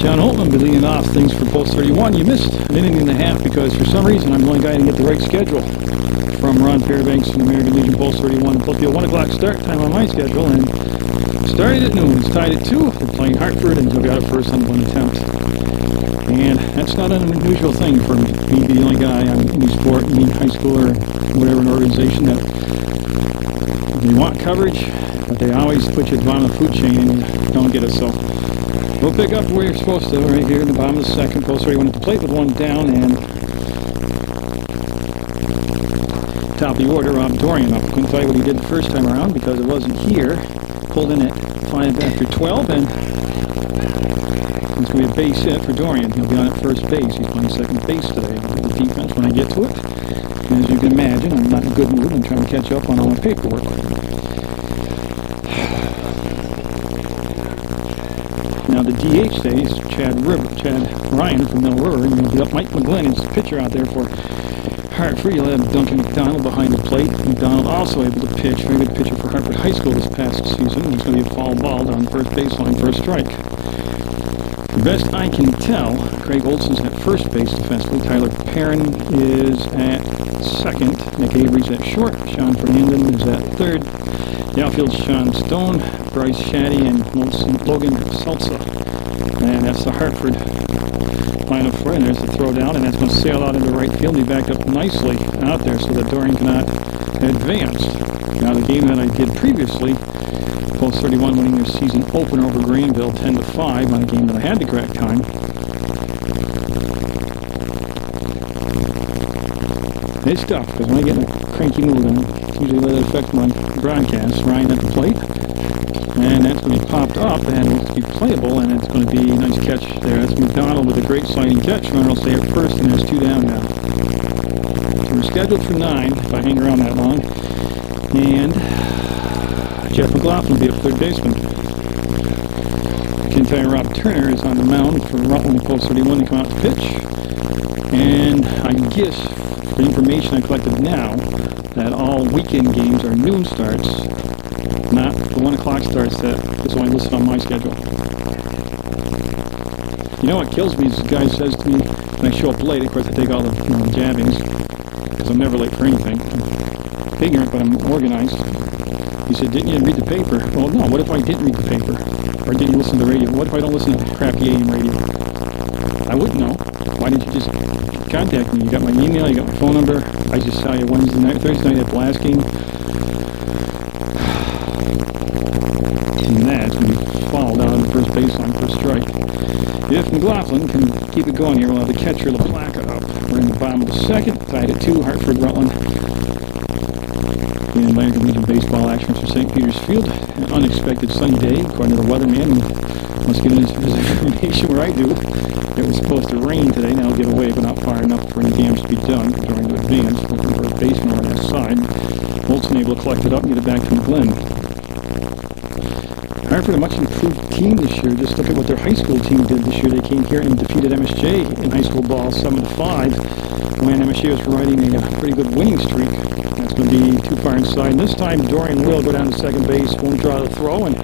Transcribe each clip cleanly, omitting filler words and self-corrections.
John Holtman will be leading off things for post 31. You missed an inning and a half because for some reason I'm the only guy to get the right schedule from Ron Fairbanks and American Legion post 31. Both be a 1 o'clock start time on my schedule, and started at noon. It's tied at 2. We're playing Hartford, and so got it first on 1 attempt. And that's not an unusual thing for me. Being the only guy on any sport, any high school or whatever an organization that they want coverage, but they always put you at the bottom of the food chain and you don't get it. So we'll pick up where you're supposed to, right here in the bottom of the second. Post 31 at the plate with 1 down, and top of the order, Rob Dorian up. Couldn't tell you what he did the first time around because it wasn't here. Pulled in at 5 after 12, and it's going to be a base hit for Dorian. He'll be on at first base. He's playing second base today. I'll do the defense when I get to it. And as you can imagine, I'm not in a good mood. I'm trying to catch up on all my paperwork. Now the DH today is Chad Ryan from Mill River, and you'll Mike McGlynn is the pitcher out there for Hartford. You'll have Duncan McDonald behind the plate. McDonald also able to pitch. Very good pitcher for Hartford High School this past season. It's going to be a foul ball down the first baseline for a strike. The best I can tell, Craig Olson's at first base defensively. Tyler Perrin is at second. Nick Avery's at short. Sean Fernandez is at third. The outfield's Sean Stone, Bryce Shaddy, and Logan Salsa. And that's the Hartford lineup for it. And there's the throw down, and that's going to sail out into right field. He backed up nicely out there so that Dorian cannot advance. Now the game that I did previously, post 31 winning their season opener over Greenville 10-5 on a game that I had the correct time. It's tough because when I get in a cranky mood, I usually let it affect my broadcast. Ryan at the plate, and that's going to be popped up and it's going to be playable, and it's going to be a nice catch there. That's McDonald with a great sliding catch. Runner will stay at first, and there's 2 down now. So we're scheduled for 9 if I hang around that long, and Jeff McLaughlin will be up third baseman. Kentucky Rob Turner is on the mound for Rutland post 31 to come out to pitch, and I guess the information I collected now that all weekend games are noon starts, not the 1 o'clock starts that is only listed on my schedule. You know what kills me is the guy says to me when I show up late, of course I take all the jabbings because I'm never late for anything. I'm ignorant, but I'm organized. He said, didn't you read the paper? Well, no, what if I didn't read the paper? Or didn't you listen to the radio? What if I don't listen to crappy AM radio? I wouldn't know. Why didn't you just contact me? You got my email, you got my phone number. I just saw you Wednesday night, Thursday night at the last game. And that's going to be fouled out on the first baseline for a strike. If McLaughlin can keep it going here, we'll have the catcher LaPlaca up. We're in the bottom of the second, tied at 2, Hartford Rutland. In American Legion Baseball action from St. Peter's Field. An unexpected sunny day, according to the weatherman. Must get his information where I do. It was supposed to rain today. Now it'll get away, but not far enough for any damage to be done. Going to advance, looking for a baseman on that side. Bolton able to collect it up and get it back to McGlynn. Hartford, a much improved team this year. Just look at what their high school team did this year. They came here and defeated MSJ in high school ball 7-5. When MSJ was riding a pretty good winning streak. That's going to be too far inside. And this time, Dorian will go down to second base, won't draw the throw, and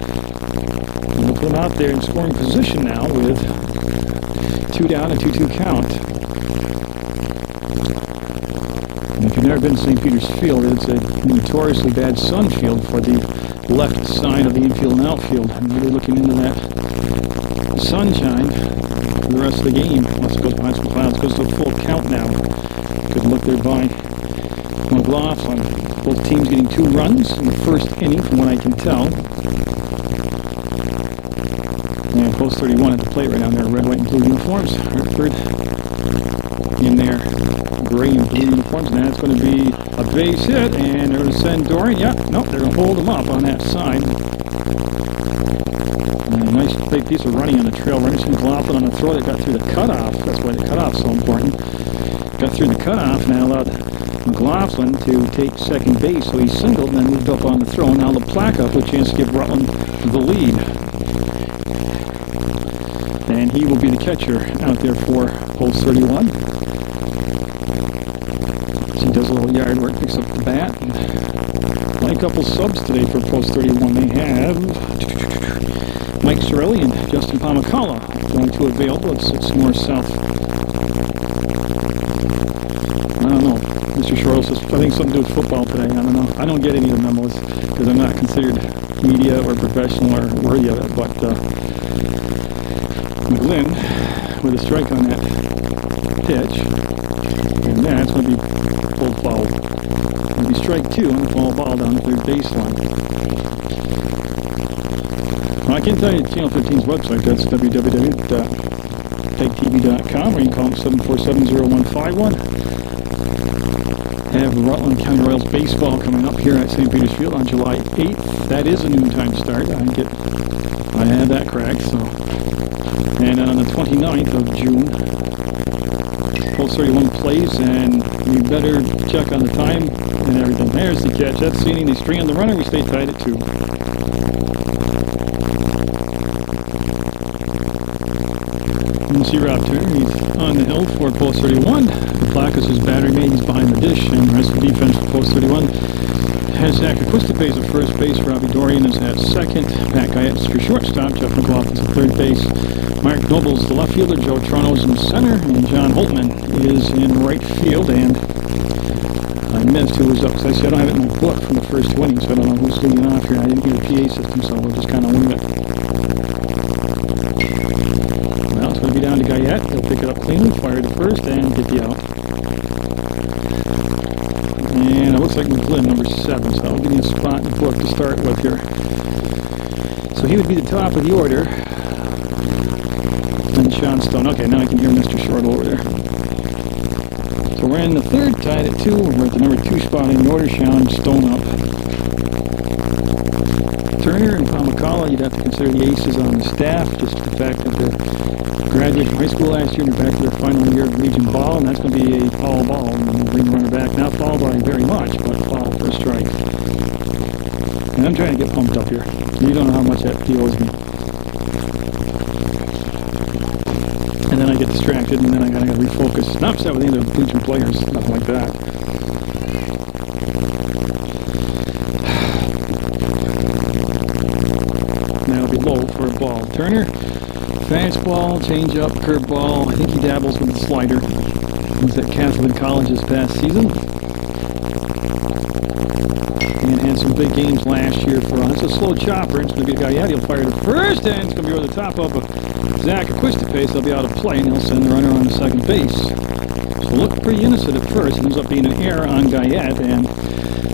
we'll put him out there in scoring position now with 2 down, a 2-2 count. And if you've never been to St. Peter's Field, it's a notoriously bad sun field for the left side of the infield and outfield. I'm really looking into that sunshine for the rest of the game. Let's go behind some clouds. Goes to a full count now. Good look there by McLaughlin. Both teams getting 2 runs in the first inning from what I can tell. And post 31 at the plate right now in their red, white, and blue uniforms. Hartford in their gray and blue uniforms. And that's going to be a base hit. And they're going to send Dorian. Yep, nope, they're going to hold him up on that side. And a nice big piece of running on the trail. Running McLaughlin on the throw that got through the cutoff. That's why the cutoff's so important. Got through the cutoff and allowed McLaughlin to take second base. So he singled and then moved up on the throw. Now LaPlaca with a chance to give Rutland the lead. And he will be the catcher out there for post 31. So he does a little yard work, picks up the bat. And a couple subs today for post 31. They have Mike Sorelli and Justin Pomacala. Only two available. It's 6 more south. I don't know. Mr. Shortle says, I think something to do with football today. I don't know. I don't get any of the memos because I'm not considered media or professional or worthy of it. But McGlynn with a strike on that pitch. And that's going to be full foul. Going to be strike 2 on the foul ball down the third baseline. Well, I can tell you Channel 15's website. That's www.PEGTV.com, or you can call them 747-0151. Have Rutland County Royals baseball coming up here at St. Peter's Field on July 8th. That is a noontime start. I had that correct. So, and then on the 29th of June, Post 31 plays, and we better check on the time and everything. There's the catch. That's the inning. They string on the runner. We stay tied at 2. You see Rob Turner, he's on the hill for Post 31. Placas, his battery mate, he's behind the dish, and the rest of the defense for Post 31 has Zach Acquistapace at first base, Robbie Dorian is at second, Pat Guyet's for shortstop, Jeff McLaughlin's at third base, Mark Noble's the left fielder, Joe Trono's in center, and John Holtman is in right field. And I missed who was up, because I said I don't have it in my book from the first inning, so I don't know who's leading off here. I didn't hear the PA system, so we'll just kind of wing it. Well, it's going to be down to Guyette. He'll pick it up cleanly, fire to first, and get the out. And it looks like McGlynn, number 7, so that'll give me a spot in the book to start with here. So he would be the top of the order. And Sean Stone. Okay, now I can hear Mr. Short over there. So we're in the third, tied at 2. We're at the number 2 spot in the order. Sean Stone up. Turner and Pomacala, you'd have to consider the aces on the staff, just the fact that they're graduated from high school last year and they're back to their final year of Legion ball, and that's going to be a foul ball. And bring the runner back, not foul by very much, but foul for a strike. And I'm trying to get pumped up here. You don't know how much that deals me. And then I get distracted, and then I gotta refocus. Not upset with any of the Legion players, nothing like that. Now it'll be low for a ball. Turner, fastball, changeup, curveball. I think he dabbles with the slider. He was at Catholic College this past season. And had some big games last year for us. It's a slow chopper. It's going to be a guy, he'll fire to first, and it's going to be over the top of Zach Acquistapace. They'll be out of play, and he'll send the runner on to second base. So looked pretty innocent at first. It ends up being an error on Guyette, and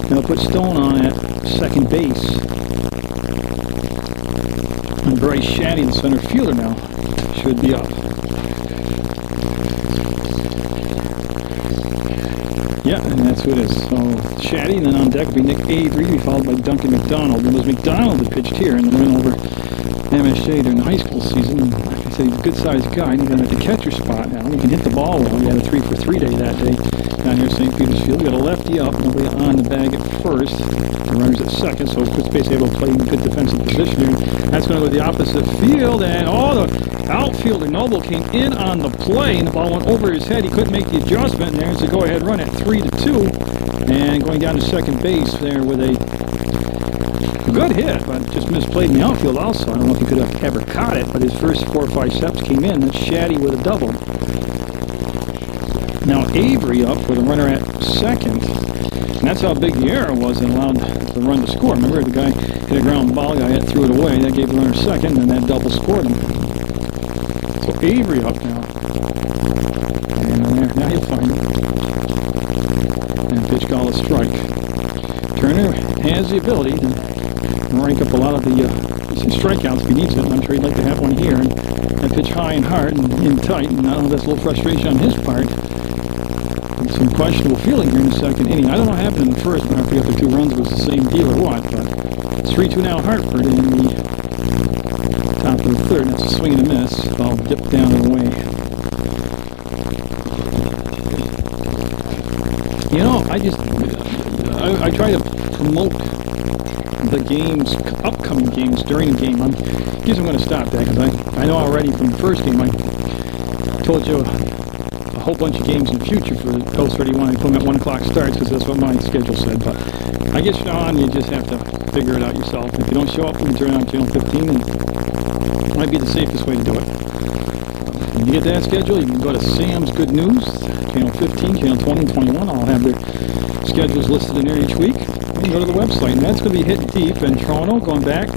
they'll put Stone on at second base. And Bryce Shaddy, the center fielder now, should be up. Yeah, and that's who it is. So Shaddy, and then on deck will be Nick Avery, followed by Duncan McDonald. It was McDonald that pitched here and then went over MSJ during the high school season. And like I said, he's a good-sized guy, and he's got at the catcher spot now. He can hit the ball well. He had a 3-for-3 day that day down here at St. Peter's Field. We got a lefty up, and we're on the bag at first. The runner's at second, so Acquistapace able to play in good defensive position here. That's going to go to the opposite field, and the outfielder Noble came in on the play, and the ball went over his head. He couldn't make the adjustment, and there's a go-ahead run at 3-2. And going down to second base there with a good hit, but just misplayed in the outfield also. I don't know if he could have ever caught it, but his first 4 or 5 steps came in. That's Shaddy with a double. Now Avery up with a runner at second. And that's how big the error was that allowed the run to score. Remember, the guy hit a ground ball, guy threw it away. That gave the runner second, and that double scored him. So Avery up now. And there, now he'll find it. And pitch call a strike. Turner has the ability to rank up a lot of the strikeouts if he needs it, and I'm sure he'd like to have one here. And that pitch high and hard and in tight, and I know that's a little frustration on his part. And some questionable feeling here in the second inning. I don't know what happened in the first, but I forget the 2 runs was the same deal or what, but it's 3-2 now Hartford in the top of the third. That's a swing and a miss. Ball dipped down and away. You know, I try to promote the games, upcoming games during the game. I guess I'm going to stop that because I know already from the first game I told you a whole bunch of games in the future for the Post 31. I put them at 1 o'clock starts because that's what my schedule said. But I guess, Sean, you just have to figure it out yourself. If you don't show up, you can turn on Channel 15 and Might be the safest way to do it. When you get that schedule, you can go to Sam's Good News, channel 15, channel 20, and 21. I'll have their schedules listed in there each week. You can go to the website, and that's going to be hitting deep in Toronto, going back,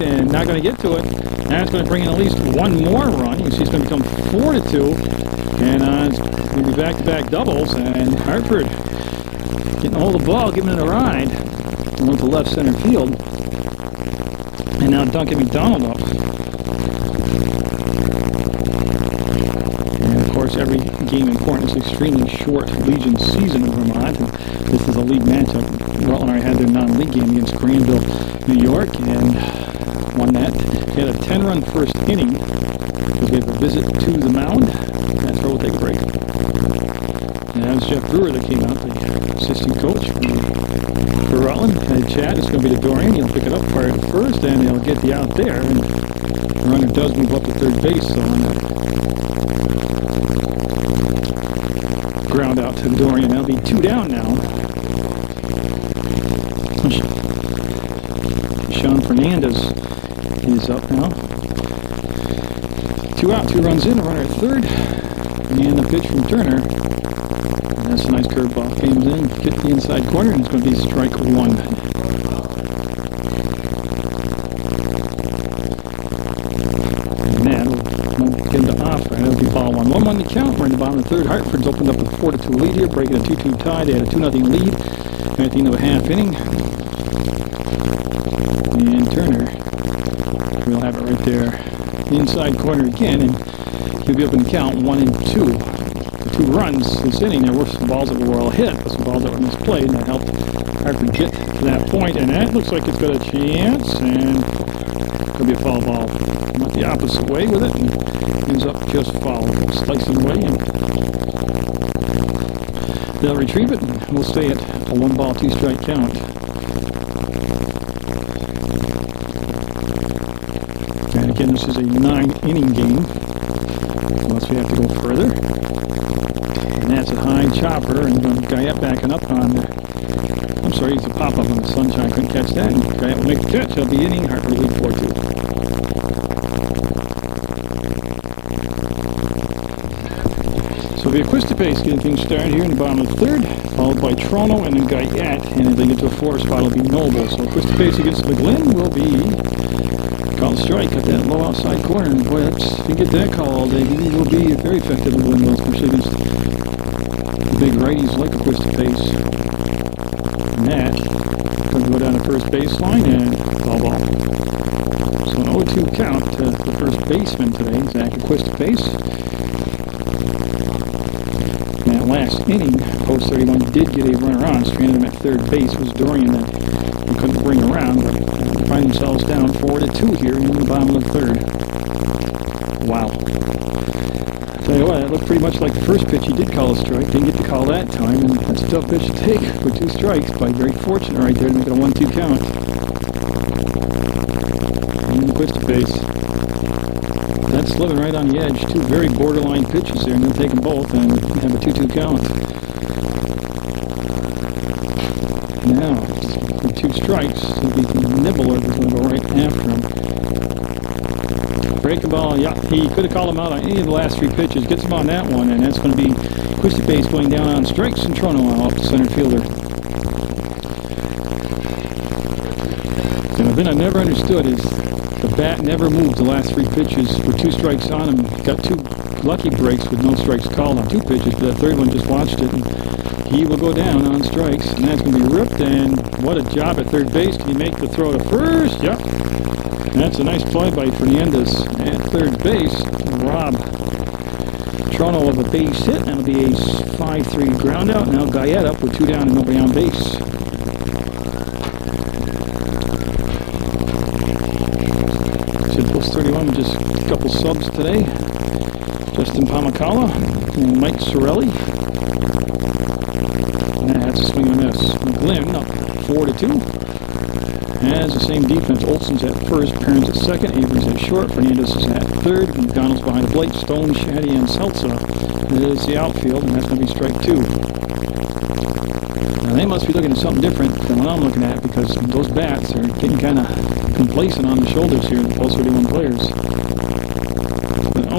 and not going to get to it. That's going to bring in at least one more run. You can see it's going to become 4-2, and it's going to be back-to-back doubles, and Hartford getting hold of the ball, giving it a ride. Went to left center field, and now Duncan McDonald up. And of course, every game in Portland is extremely short Legion season in Vermont, and this is a league matchup. Rutland had their non-league game against Granville, New York, and won that. They had a 10-run first inning. They gave a visit to the mound. That's where we'll take a break. And that was Jeff Brewer that came out, the assistant coach for Rutland. And Chad is going to be the Dorian. He'll pick it up prior to first, and he'll get the out there. And the runner does move up to third base, so ground out to Dorian. That'll be 2 down now. Sean Fernandez is up now. 2 out, 2 runs in, a runner at third. And a pitch from Turner. And that's a nice curveball. Comes in, hit the inside corner, and it's going to be strike 1. And that will get into off. That'll be ball 1. 1-1 to count. We're in the bottom of the third. Hartford's opened up a 4-2 lead here, breaking a 2-2 tie. They had a 2-0 lead at the end of a half inning. And Turner, we'll have it right there, inside corner again, and he'll be up in the count 1-2. 2 runs this inning. There were some balls that were well hit, but some balls that were misplayed, and that helped Hartford get to that point. And that looks like it's got a chance, and it'll be a foul ball. Went the opposite way with it, and ends up just foul, slicing away. And they'll retrieve it, and we'll stay at a 1-ball, 2-strike count. And again, this is a 9-inning game, unless we have to go further. And that's a high chopper, and Guyette backing up on the, I'm sorry, it's a pop-up on the sunshine, couldn't catch that, and Guyette will make the catch. He'll be inning, Hartford lead 4-2. So the Equistapace getting things started here in the bottom of the third, followed by Toronto and then Guyette, and if they get to a 4 spot, it'll be Noble. So Equistapace against McGlynn will be called strike at that low outside corner, and boy, if you get that call, he will be very effective in win, especially against the big righties like Equistapace. And that going to go down the first baseline and ball. So an 0-2 count to the first baseman today, Zach Equistapace. That last inning, post 31 did get a runner on, stranded him at third base. Was Dorian that he couldn't bring around, but find themselves down 4-2 here in the bottom of the third. Wow. Tell you what, it looked pretty much like the first pitch he did call a strike. Didn't get to call that time, and that's a tough pitch to take with 2 strikes, but very fortunate right there to make it a 1-2 count. And the Equistapace. That's living right on the edge. 2 very borderline pitches there, and they'll take them both and have a 2-2 count. Now, with 2 strikes, the Nibbler is going to go right after him. Break the ball, yeah, he could have called him out on any of the last 3 pitches. Gets him on that one, and that's going to be Equistapace going down on strikes, and Toronto off the center fielder. And the thing I never understood is the bat never moved the last 3 pitches with 2 strikes on him. Got 2 lucky breaks with no strikes called on 2 pitches, but that third one just watched it, and he will go down on strikes, and that's going to be ripped, and what a job at third base. Can he make the throw to first? Yep. That's a nice play by Fernandez at third base. Rob Toronto with a base hit, and it'll be a 5-3 ground out. Now Guyette up with 2 down and nobody on base. Post 31 with just a couple subs today. Justin Pamacala and Mike Sorelli. And that's a swing and a miss. McGlynn up 4-2. Has the same defense. Olson's at first, Perrins at second, Avery's at short, Fernandez is at third, McDonald's behind the plate, Stone, Shaddy, and Seltzer is the outfield, and that's going to be strike 2. Now they must be looking at something different than what I'm looking at, because those bats are getting kind of complacent on the shoulders here, the post 31 players.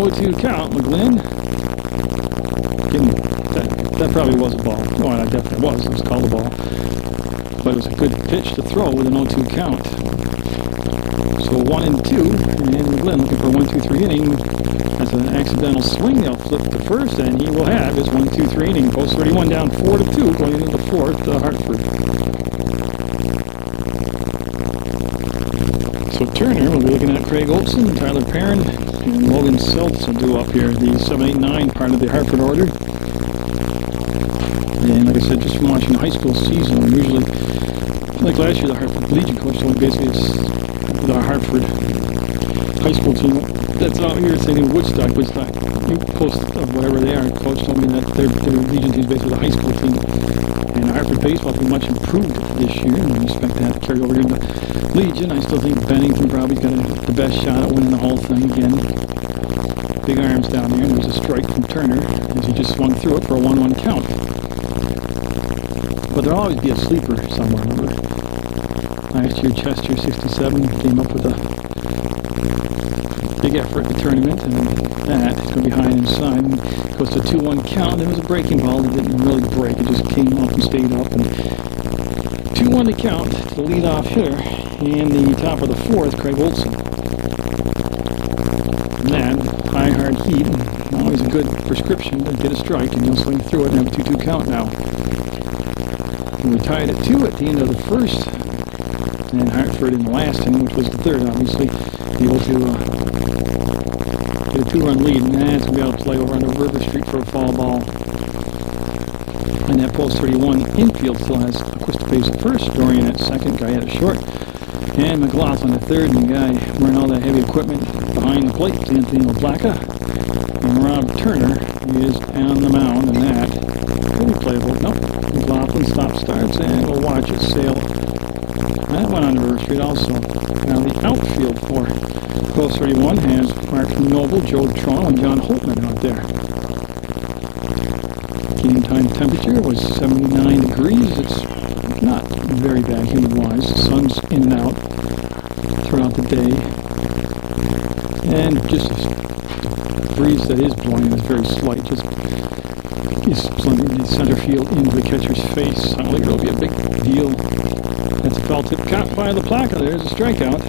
0-2 count. McGlynn. That probably was a ball. Well, I definitely was. It was called a ball. But it was a good pitch to throw with an 0-2 count. So 1-2. And McGlynn looking for a 1-2-3 inning. That's an accidental swing. They'll flip to first, and he will have his 1-2-3 inning. Post 31 down 4-2 going into the fourth, Hartford. So Turner will be looking at Craig Olson, Tyler Perrin, and Logan Seltz will do up here the 7-8-9 part of the Hartford order. And like I said, just from watching the high school season, usually, like last year, the Hartford Legion coach told me basically it's the Hartford high school team that's out here saying Woodstock, you post of whatever they are. Coach told me that their Legion team is basically the high school team. And Hartford baseball will be much improved this year, and we expect that to carry over into Legion. I still think Bennington probably got the best shot at winning the whole thing again. Big arms down there, and there's a strike from Turner as he just swung through it for a 1-1 count. But there'll always be a sleeper somewhere. Remember? Last year, Chester 67 came up with a big effort at the tournament, and that is going to be high inside. And goes to a 2-1 count. There was a breaking ball that didn't really break. It just came up and stayed up. And 2-1 to count to the leadoff hitter. And the top of the fourth, Craig Olson. And that, high, hard heat, always a good prescription to get a strike, and he'll swing through it and have a 2-2 count now. And we tied at 2 at the end of the first, and Hartford in the last inning, which was the third, obviously, able to get a 2-run lead, and that's going to be able to play over on the River Street for a foul ball. And that post 31 infield still has Quistapes at first, Dorian at second, Guyette at short, and McLaughlin at third, and the guy wearing all that heavy equipment behind the plate is Anthony LaPlaca. And Rob Turner is on the mound, and that will be playable. Nope. McLaughlin starts, and we'll watch it sail. That went on the River Street also. Now the outfield for post 31 has Mark Noble, Joe Tron, and John Holtman out there. Game time temperature was 79 degrees. It's not very bad humid-wise. The sun's in and out throughout the day. And just the breeze that is blowing is very slight. Just is blowing the center field into the catcher's face. I don't think it'll be a big deal. That's a foul tip caught by LaPlaca. There's a strikeout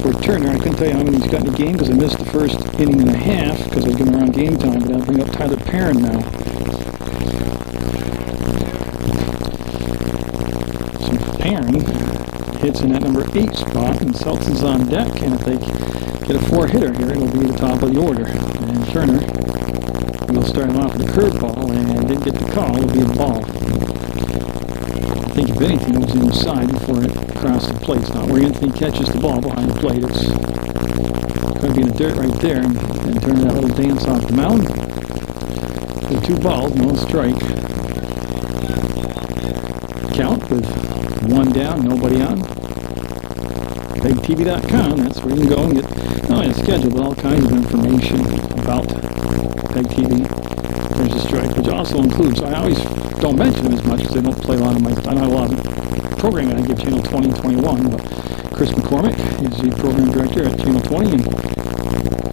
for Turner. I couldn't tell you how many he's got in the game because I missed the first inning and a half because I was getting around game time, but I'll bring up Tyler Perrin now. So Perrin hits in that number 8 spot, and Seltz is on deck, and if they get a 4-hitter here, it'll be the top of the order. And Turner will start him off with a curveball, and didn't get the call. It'll be a ball. I think if anything, it was inside before it crossed the plate. It's not where Anthony catches the ball behind the plate. It's going to be in the dirt right there, and Turner that little dance off the mound. So 2 balls, no strike. Count with 1 down, nobody on. PEGTV.com, that's where you can go and get not only a schedule, but all kinds of information about PEGTV. There's a strike, which also includes, I always don't mention them as much because they don't play a lot of my, I don't have a lot of programming I give Channel 20 and 21, but Chris McCormick is the program director at Channel 20, and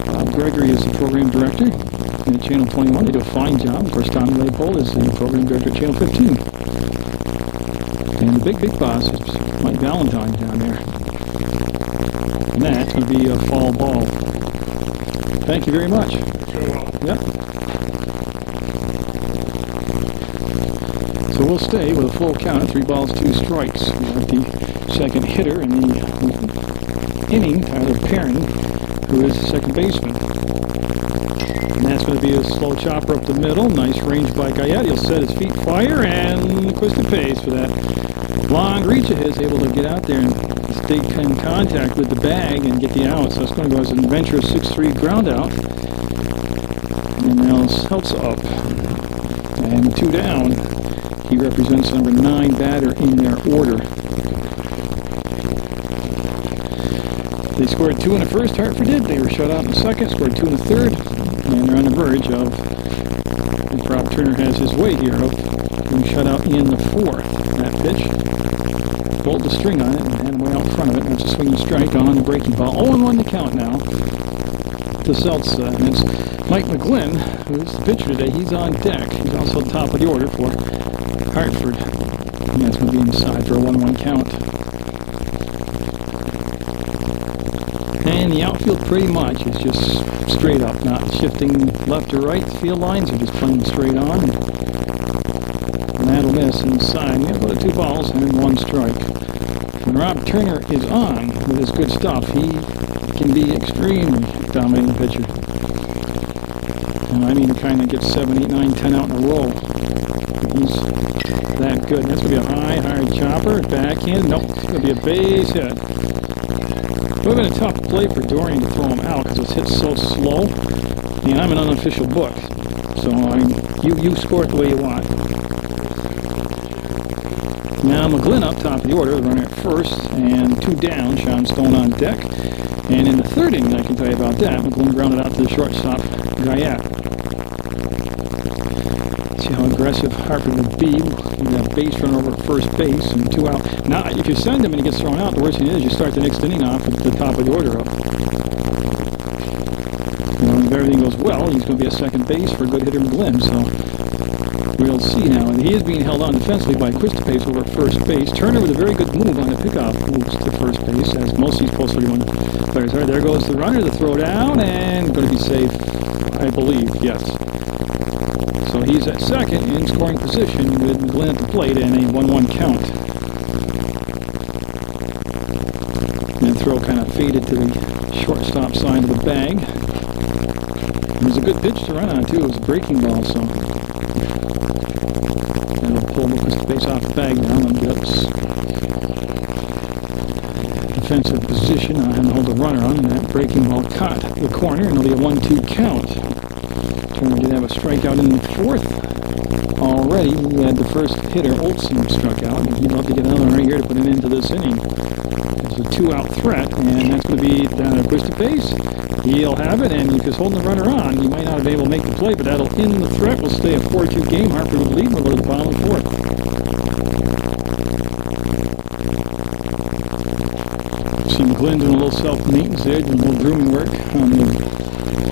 Bob Gregory is the program director at Channel 21. They do a fine job. Of course, Tommy Leopold is the program director at Channel 15. And the big boss is Mike Valentine down there. And that's going to be a foul ball. Thank you very much. Yep. So we'll stay with a full count of 3 balls, 2 strikes. We have the second hitter in the inning, Tyler Perrin, who is the second baseman. And that's going to be a slow chopper up the middle. Nice range by Guyette. He'll set his feet fire, and Quistapes for that long reach of his, able to get out there and stay in contact with the bag and get the out. So it's going to go as an adventurous 6-3 ground out. And now Seltz up. And 2 down. He represents number 9 batter in their order. They scored 2 in the first, Hartford did. They were shut out in the second, scored 2 in the third. And they're on the verge of, if Rob Turner has his way here, of being shut out in the fourth. That pitch pulled the string on it and had him way out in front of it. That's a swinging strike on the breaking ball. 0-1 to count now. to Seltz, and it's Mike McGlynn, who's the pitcher today. He's on deck. He's also top of the order for Hartford. And that's going to be inside for a 1-1 count. And the outfield pretty much is just straight up, not shifting left or right field lines. They're just playing straight on. And that'll miss inside. We have about 2 balls and 1 strike. When Rob Turner is on with his good stuff, he can be extremely dominating pitcher. And I mean the kind that gets 7, 8, 9, 10 out in a row. He's that good. That's going to be a high, hard chopper. Backhand. Nope. It's going to be a base hit. It would have been a tough play for Dorian to throw him out because it was hit so slow. And I'm an unofficial book. So, I mean, you score it the way you want. Now McGlynn up top of the order, runner at first, and 2 down. Sean Stone on deck. And in the 3rd inning, I can tell you about that, McGlynn grounded out to the shortstop, Guyat. See how aggressive Hartford would be. You got base runner over at first base and 2 out. Now, if you send him and he gets thrown out, the worst thing is you start the next inning off at the top of the order up. You know, if everything goes well, he's going to be a second base for a good hitter McGlynn, so we'll see now. And he is being held on defensively by Quistapes over at first base. Turner with a very good move on the pickoff moves to first base, as most of these post 31 players are. There goes the runner, the throw down, and going to be safe, I believe, yes. So he's at second in scoring position with McGlynn at the plate and a 1-1 count. And the throw kind of faded to the shortstop side of the bag. It was a good pitch to run on, too. It was a breaking ball, so it'll pull the base off the bag now and get defensive position. I'll have to hold the runner on, and that breaking ball caught the corner, and it'll be a 1-2 count. Turner did have a strikeout in the 4th. Already, we had the first hitter, Olsen, struck out, and he'd love to get another right here to put him into this inning. It's a 2-out threat, and that's going to be down at Quistapes. He'll have it, and if he's holding the runner on, he might not be able to make the play, but that'll end the threat. We'll stay a 4-2 game. Hartford will lead. We'll go to the bottom of the 4th. See McGlynn doing a little self-maintenance there, doing a little grooming work on the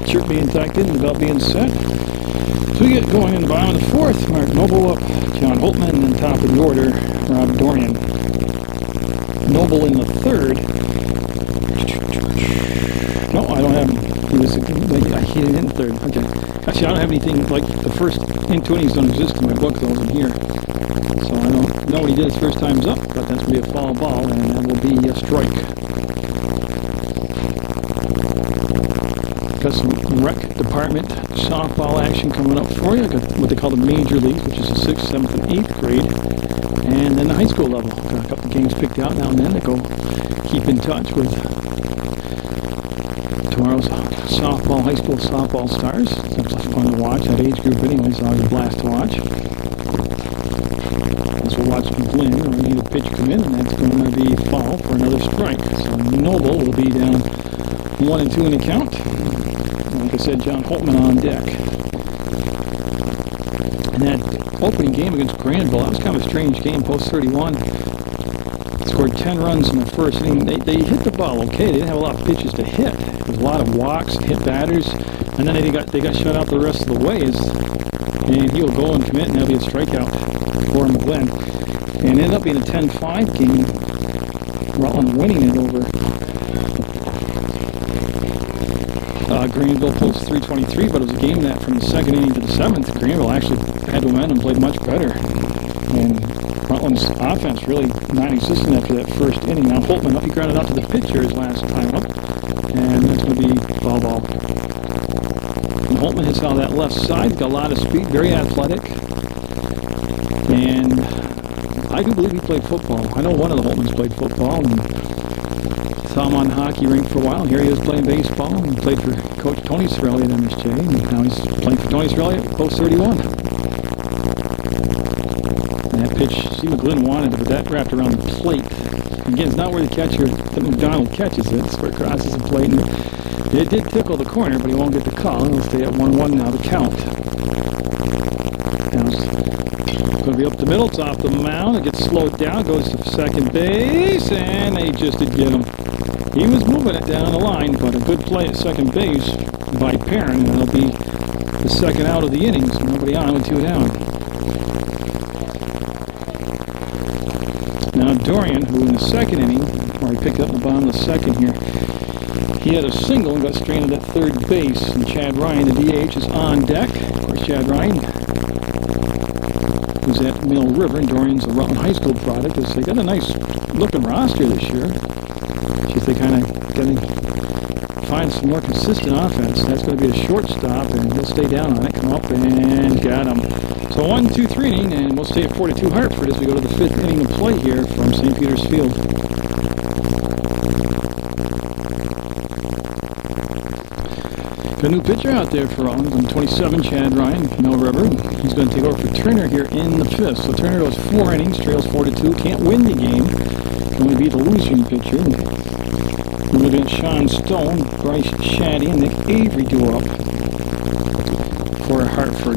shirt being tucked in, the belt being set. So we get going in the bottom of the 4th. Mark Noble up, John Holtman, and then top of the order, Rob Dorian. Noble in the 3rd. No, I don't have him. He hit in the 3rd. Okay. Actually, I don't have anything like the first 2 innings don't exist in my book, though, in here. So I don't know what he did his first time's up, but that's going to be a foul ball, and that will be a strike. Got some rec department softball action coming up for you. Got what they call the major leagues, which is the 6th, 7th, and 8th grade. And then the high school level. Got a couple games picked out now and then to go keep in touch with tomorrow's softball, high school softball stars. That's fun to watch. That age group anyway, so it's a blast to watch. As we'll watch McGlynn, we need a pitch come in, and that's going to be foul for another strike. So Noble will be down 1 and 2 in the count. Like I said, John Holtman on deck. And that opening game against Granville, that was kind of a strange game, post 31. Scored 10 runs in the first inning. They hit the ball okay. They didn't have a lot of pitches to hit. There was a lot of walks, hit batters, and then they got shut out the rest of the ways. And he'll go and commit, and that'll be a strikeout for McGlynn. And it ended up being a 10-5 game. Rutland winning it over Greenville post 323, but it was a game that from the 2nd inning to the 7th, Greenville actually had momentum, played much better. And Rutland's offense really non-existent after that first inning. Now Holtman up, he grounded out to the pitcher his last time up, and that's going to be foul ball. And Holtman hits out that left side, got a lot of speed, very athletic, and I do believe he played football. I know one of the Holtmans played football, and saw him on hockey rink for a while. Here he is playing baseball, and he played for Coach Tony Sorelli at MSJ, and now he's playing for Tony Sorelli at post 31. And that pitch, see McGlynn wanted it, but that wrapped around the plate. Again, it's not where the catcher, that McDonald catches it. It's where it crosses the plate. And it did tickle the corner, but he won't get the call. And he'll stay at 1-1 now, the count. Now it's going to be up the middle. It's off the mound. It gets slowed down, goes to second base, and they just did get him. He was moving it down the line, but a good play at second base by Perrin, and it'll be the second out of the innings. Nobody on with 2 down. Now Dorian, who in the second inning, or he picked up the bottom of the second here, he had a single and got stranded at third base. And Chad Ryan, the DH, is on deck. Of course, Chad Ryan, who's at Mill River, and Dorian's a Rutland High School product. They got a nice looking roster this year. If they kind of going to find some more consistent offense. That's going to be a shortstop, and he'll stay down on it. Come up and got him. So 1, 2, 3 inning, and we'll stay at 4-2 Hartford as we go to the 5th inning of play here from St. Peter's Field. Got a new pitcher out there for Rutland on 27, Chad Ryan, Mill River. He's going to take over for Turner here in the 5th. So Turner goes 4 innings, trails 4-2, can't win the game. Going to be the losing pitcher. We're looking at Sean Stone, Bryce Shaddy, and Nick Avery go up for Hartford.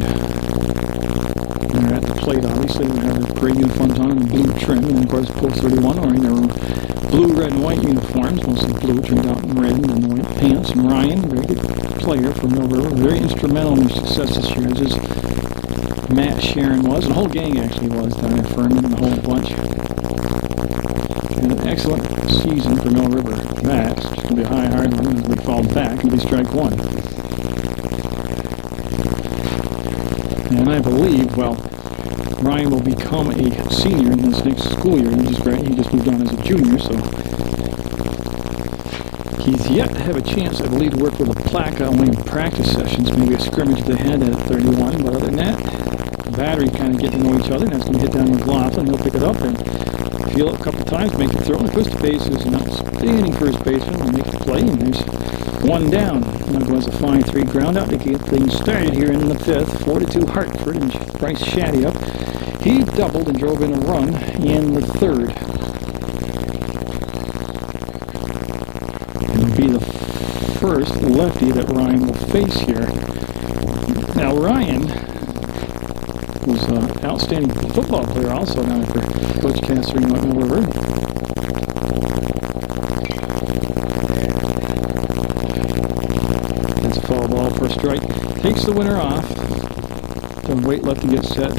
They're at the plate, obviously. They have their gray uniforms on and blue trim, and of course, Post 31 wearing their blue, red, and white uniforms, mostly blue, trimmed out in red and white pants. And Ryan, very good player from Mill River, very instrumental in their success this year, just as Matt Sharon was, and the whole gang actually was down at Furman, and the whole bunch. And an excellent season for Mill River. Max, it's going to be a high hard one, and we fall back, and be strike 1. And I believe, well, Ryan will become a senior in this next school year. He just moved on as a junior, so he's yet to have a chance, I believe, to work with a plaque only in practice sessions, maybe a scrimmage they had at 31. But other than that, the battery kind of getting to know each other, and that's going to hit down with McLaughlin. He'll pick it up and feel it a couple times, make the throw, and twist the bases, and outstanding first baseman, and make the play, and there's 1 down. Now goes a fine 3 ground out to get things started here in the 5th. 4-2 Hartford, and Bryce Shaddy up. He doubled and drove in a run in the 3rd. It'll be the first lefty that Ryan will face here. Now Ryan was an outstanding football player also down for Coach Casserino at Mill River. That's a foul ball for a strike. Takes the winner off. Doesn't wait left to get set,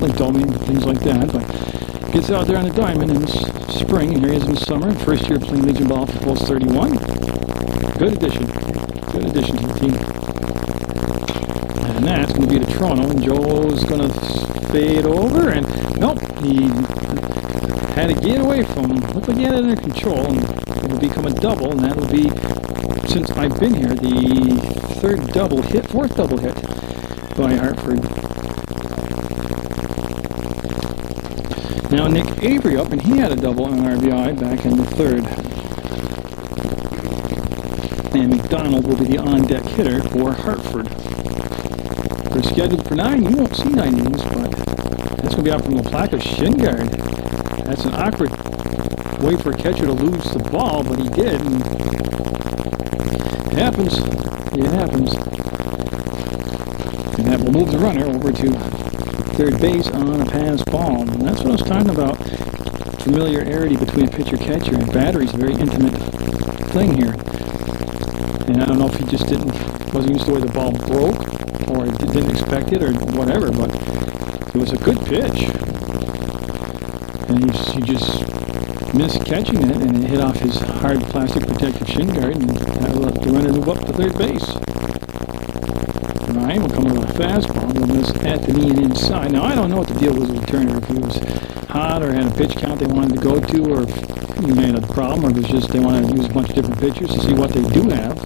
like dummy and things like that, but gets out there on the diamond in the spring, and here he is in the summer. First year playing Legion ball for Post 31. Good addition to the team. And that's going to be to Toronto, and Joe's going to fade over, and nope, he had to get away from him. Looked like he had it under control, and it will become a double, and that will be, since I've been here, the 4th double hit by Hartford. Now Nick Avery up, and he had a double on RBI back in the 3rd. And McDonald will be the on-deck hitter for Hartford. They're scheduled for 9. You won't see 9 innings, but that's going to be out from LaPlaca's shin guard. That's an awkward way for a catcher to lose the ball, but he did. And it happens. It happens. And that will move the runner over to 3rd base on a pass ball. And that's what I was talking about. Familiarity between pitcher-catcher, and battery is a very intimate thing here. And I don't know if he just wasn't used to the way the ball broke, or didn't expect it, or whatever, but it was a good pitch. And he just missed catching it, and it hit off his hard plastic protective shin guard, and that let the runner move up to 3rd base. Ryan will come with a fastball, and miss at the knee and inside. Now, I don't know what the deal was with Turner, if he was hot or had a pitch count they wanted to go to, or if he made a problem, or if it was just they wanted to use a bunch of different pitchers to see what they do have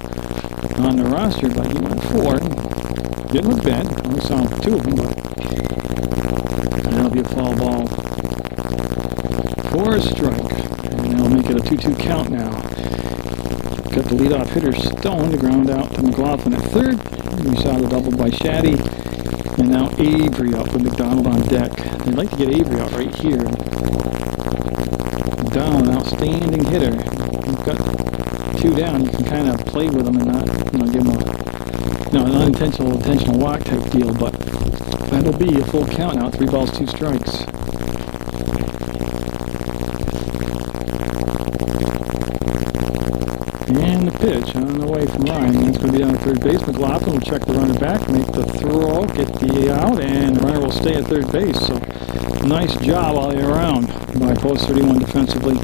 on the roster. But he went 4. Didn't look bad. Only saw 2 of them, but that'll be a foul ball for a strike. And they'll make it a 2-2 count now. Got the leadoff hitter Stone to ground out to McLaughlin at 3rd. We saw the double by Shaddy. And now Avery up with McDonald on deck. They'd like to get Avery out right here. McDonald, an outstanding hitter. You've got 2 down. You can kind of play with him and not, give him an unintentional, intentional walk type deal. But that'll be a full count now. 3 balls, 2 strikes. And the pitch on the way from Ryan. That's going to be on third base. McLaughlin will check the runner back, make the throw, get the out, and the runner will stay at third base. So nice job all the way around by post 31 defensively.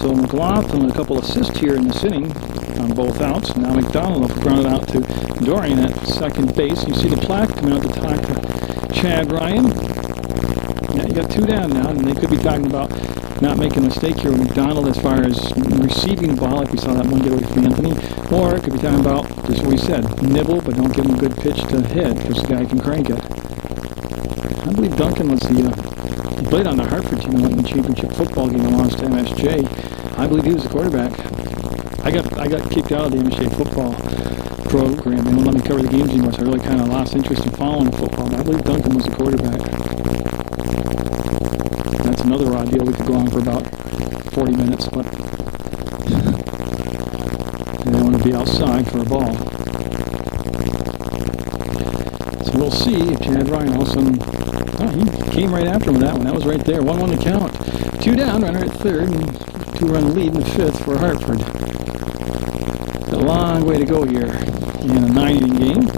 So McLaughlin with a couple assists here in this inning on both outs. Now McDonald will ground it out to Dorian at second base. You see the plaque coming out the top to Chad Ryan. Yeah, you got two down now, and they could be talking about not making a mistake here with McDonald as far as receiving the ball, like we saw that one get away from Anthony. Or it could be talking about, just what we said, nibble, but don't give him a good pitch to hit, because the guy can crank it. I believe Duncan was he played on the Hartford team in the championship football game and lost to MSJ. I believe he was the quarterback. I got kicked out of the MSJ football program. They wouldn't let me cover the games anymore, so I really kind of lost interest in following football. But I believe Duncan was the quarterback. That's another raw deal. We could go on for about 40 minutes, but they don't want to be outside for a ball. So we'll see if Chad Ryan all of a sudden, oh, he came right after him with that one. That was right there. 1-1 to count. Two down, runner at third, and two-run lead in the fifth for Hartford. It's a long way to go here in a 9-inning game.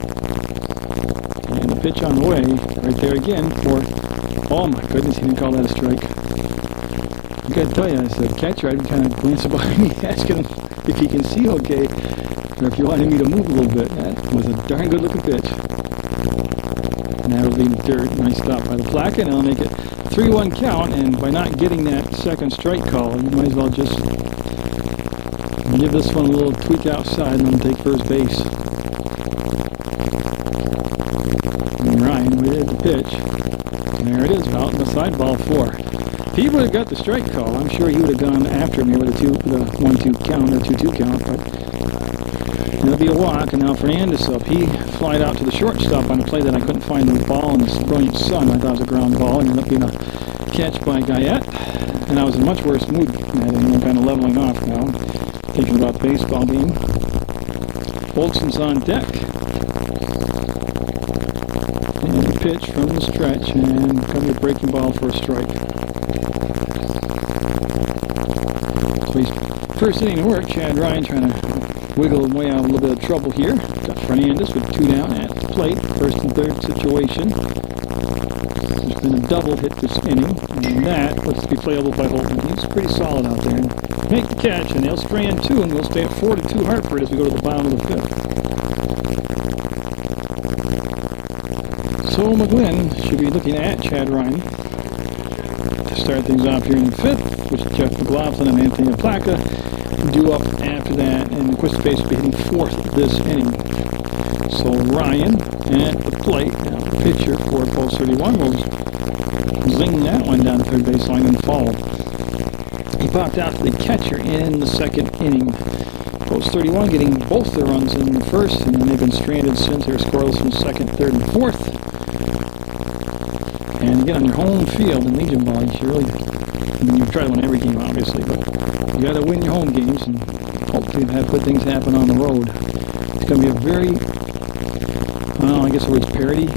And the pitch on the way, right there again for, oh my goodness, he didn't call that a strike. I gotta tell you, as the catcher, I'd be kind of glancing by me, asking him if he can see okay, or if you wanted me to move a little bit. That was a darn good looking pitch. And that'll leave dirt. Nice stop by the plaque, and it'll make it 3-1 count. And by not getting that second strike call, you might as well just give this one a little tweak outside and then take first base. And Ryan waited the pitch. And there it is, out in the side, ball 4. If he would have got the strike call, I'm sure he would have gone after me with a 1-2 count or 2-2 count. But it'll be a walk, and now Fernandez up. He flied out to the shortstop on a play that I couldn't find the ball in this brilliant sun. I thought it was a ground ball, and ended up being a catch by Guyette. And I was in a much worse mood than that, and I'm kind of leveling off now, thinking about the baseball game. Olson's on deck. And the pitch from the stretch, and coming to breaking ball for a strike. So he's first inning work. Chad Ryan trying to wiggle his way out of a little bit of trouble here. Got Fernandez with 2 down at the plate. First and third situation. There's been a double hit this inning, and that looks to be playable by Holton. He's pretty solid out there. And make the catch, and they'll strand 2, and we'll stay at 4-2 Hartford as we go to the bottom of the fifth. So McGlynn should be looking at Chad Ryan to start things off here in the fifth, which Jeff McLaughlin and Anthony Plaka do up after that, and of course the base will be hitting 4th this inning. So Ryan at the plate, now the pitcher for post 31 will zing that one down the third baseline and fall. He popped out to the catcher in the second inning. Post 31 getting both their runs in the first, and then they've been stranded since. They were scoreless in the second, third, and fourth. And again, on your home field in Legion Ball, you should really, I mean, you try to win every game, obviously, but you got to win your home games and hopefully have good things happen on the road. It's going to be a very, well, I guess the word's parity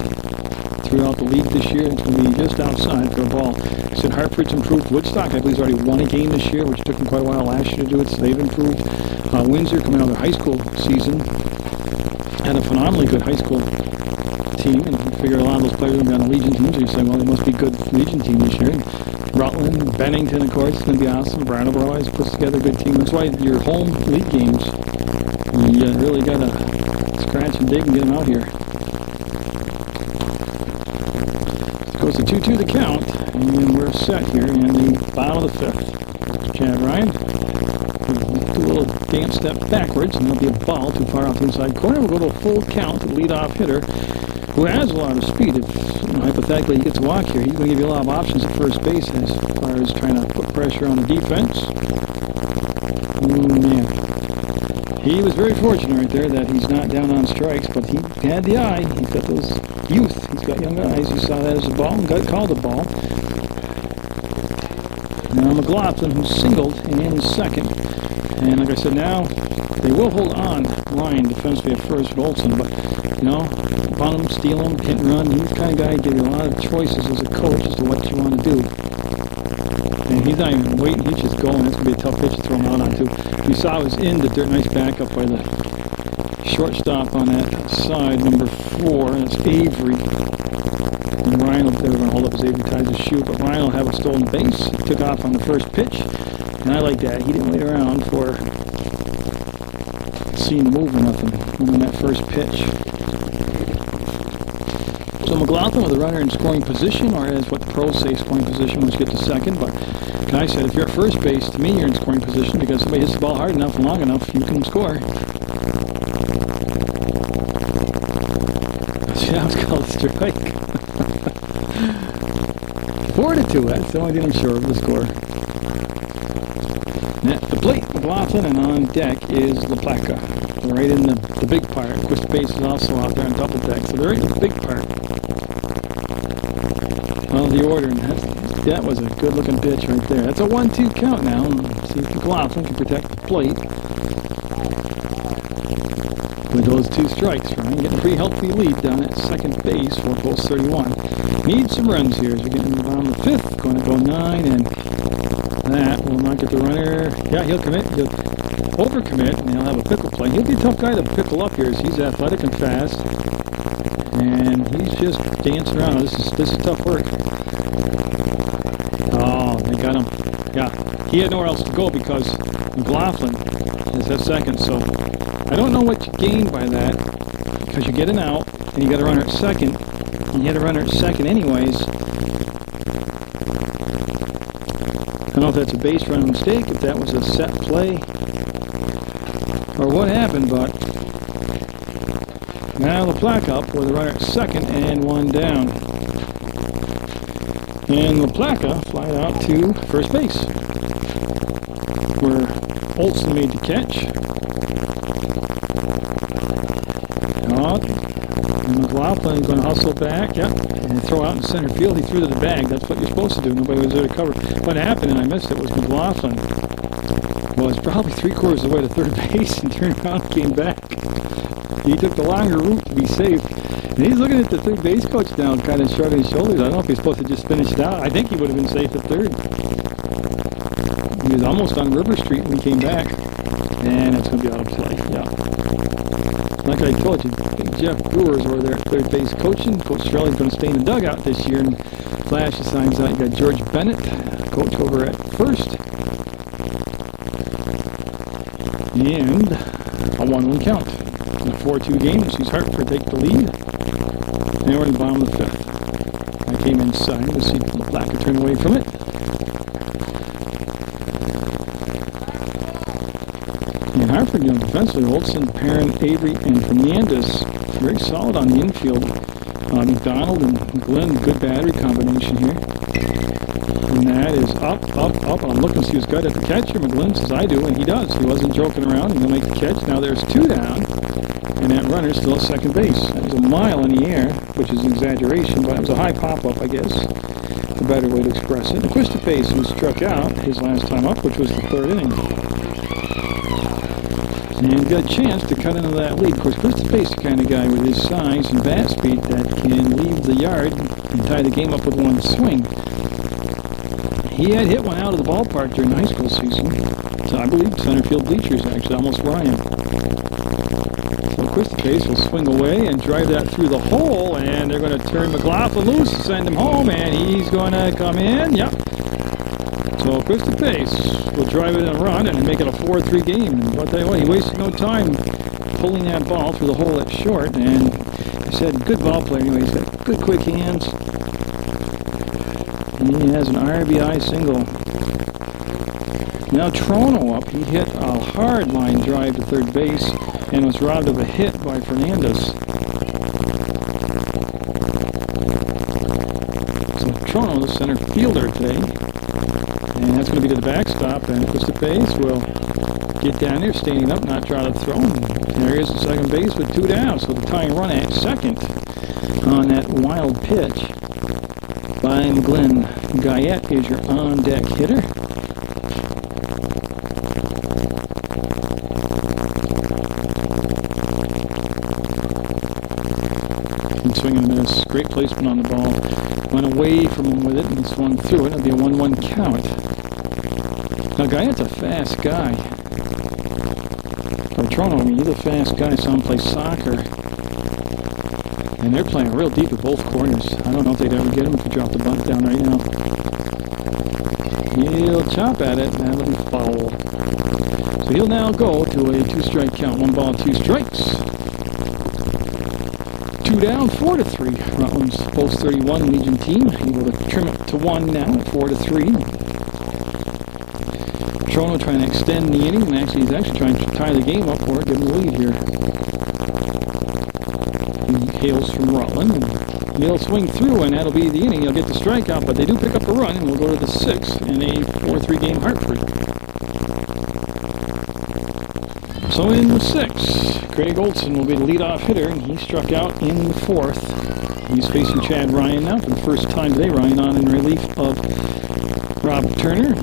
throughout the league this year. It's going to be just outside for a ball. I said Hartford's improved. Woodstock, I believe, has already won a game this year, which took them quite a while last year to do it, so they've improved. Windsor, coming out of their high school season, had a phenomenally good high school team, and you figure a lot of those players are going to be on the Legion team, so you say, well, they must be a good Legion team this year. And Rutland, Bennington, of course, is going to be awesome. Brattleboro always puts together a good team. That's why your home league games, you really got to scratch and dig and get them out here. Goes to 2-2 the count, and we're set here in the bottom of the fifth. Chad Ryan, do a little dance step backwards, and there'll be a ball too far off the inside corner. We'll go to a full count to the leadoff hitter, who has a lot of speed. If, hypothetically, he gets a walk here, he's going to give you a lot of options at first base as far as trying to put pressure on the defense. Man. He was very fortunate right there that he's not down on strikes, but he had the eye. He's got those youth. He's got young eyes. He saw that as a ball and got called a ball. Now McLaughlin, who singled and in second. And like I said, now they will hold on line defensively at first with Olson, but bunt him, steal him, hit and run. He's the kind of guy who gives you a lot of choices as a coach as to what you want to do. And he's not even waiting, he's just going. It's going to be a tough pitch to throw him out onto. We saw it was in the dirt. Nice backup by the shortstop on that side, number 4, and it's Avery. And Ryan will going to hold up as Avery ties his shoe, but Ryan will have a stolen base. He took off on the first pitch, and I like that. He didn't wait around for seeing the move or nothing on that first pitch. So McLaughlin with a runner in scoring position, or as what the pros say, scoring position, once you get to second. But Kai said, if you're at first base, to me, you're in scoring position because somebody hits the ball hard enough and long enough, you can score. Yeah, it's called a strike. 4-2, that's the only thing I'm sure of the score. And at the plate, McLaughlin, and on deck is LaPlaca. Right in the big part. Of course, the base is also out there on double deck, so they're right in the big part of the order. And that was a good-looking pitch right there. That's a 1-2 count now. See if McLaughlin can protect the plate with those 2 strikes. Right? Getting a pretty healthy lead down at second base for post 31. Need some runs here as we get in the bottom of the 5th. Going to go 9, and that will not get the runner. Yeah, he'll commit. He'll overcommit, and he'll have a pickle play. He'll be a tough guy to pickle up here as he's athletic and fast. And he's just dancing around. This is tough work. Oh, they got him. Yeah, he had nowhere else to go because McLaughlin is at second. So I don't know what you gain by that because you get an out and you got a runner at second. And you had a runner at second anyways. I don't know if that's a base run mistake, if that was a set play, or what happened, but now the plaque up with a runner at second and 1 down. And LaPlaca flied out to first base, where Olson made the catch. And McLaughlin is going to hustle back, yep, and throw out in center field. He threw to the bag. That's what you're supposed to do. Nobody was there to cover. What happened, and I missed it, was McLaughlin was probably 3/4 of the way to third base and turned around and came back. He took the longer route to be safe. And he's looking at the third base coach now, kind of shrugging his shoulders. I don't know if he's supposed to just finish it out. I think he would have been safe at third. He was almost on River Street when he came back. And it's going to be out of play, yeah. Like I told you, Jeff Brewer's over there at third base coaching. Coach Shirley's going to stay in the dugout this year. And Flash assigns out, you got George Bennett, coach over at first. And a 1-1 count. In a 4-2 game, sees Hartford take the lead. And we're in the bottom of the 5th. I came inside to see LaPlaca turn away from it. And Hartford, defensively, Olson, Perrin, Avery, and Fernandez very solid on the infield. McDonald and Glenn, good battery combination here. And that is up. I'm looking to see who's got it. The catcher, McGlynn, says I do, and he does. He wasn't joking around. He'll make the catch. Now there's 2 down, and that runner's still at second base. That was a mile in the air, which is an exaggeration, but it was a high pop-up, I guess. A better way to express it. And Christopace, who struck out his last time up, which was the 3rd inning. And got a chance to cut into that lead. Of course, Christopace is the kind of guy with his size and bat speed that can leave the yard and tie the game up with 1 swing. He had hit one out of the ballpark during the high school season. So I believe center field bleachers, actually, almost where I am. So Christopace will swing away and drive that through the hole, and they're going to turn McLaughlin loose and send him home, and he's going to come in. Yep. So Christopace will drive it in a run and make it a 4-3 game. And I'll tell you what, he wasted no time pulling that ball through the hole at short. And he said, good ball player anyway. He's got good quick hands. And he has an RBI single. Now Trono up. He hit a hard line drive to third base and was robbed of a hit by Fernandez. So Trono, the center fielder today. And that's going to be to the backstop, and Christopace will get down there, standing up, not try to throw him. And there he is at second base with 2 down, so the tying run at second on that wild pitch by Glenn. Guyette is your on-deck hitter. And swing and miss. Great placement on the ball. Went away from him with it and swung through it. It'll be a 1-1 count. Now, Guyette's a fast guy. by Trono. I mean, he's a fast guy. I saw him play soccer. And they're playing real deep at both corners. I don't know if they'd ever get him if he dropped the bunt down right now. He'll chop at it, and that'll be foul. So he'll now go to a 2-strike count. 1 ball, 2 strikes. 2 down, 4-3. Rutland's post 31 Legion team able to trim it to 1 now at 4-3. Trono trying to extend the inning, and actually he's actually trying to tie the game up or give him the lead here. He hails from Rutland, and he'll swing through, and that'll be the inning. He'll get the strikeout, but they do pick up a run, and we'll go to the 6th in a 4-3 game Hartford. So in the 6th, Craig Olson will be the leadoff hitter, and he struck out in the 4th. He's facing Chad Ryan now for the first time today. Ryan on in relief of Rob Turner.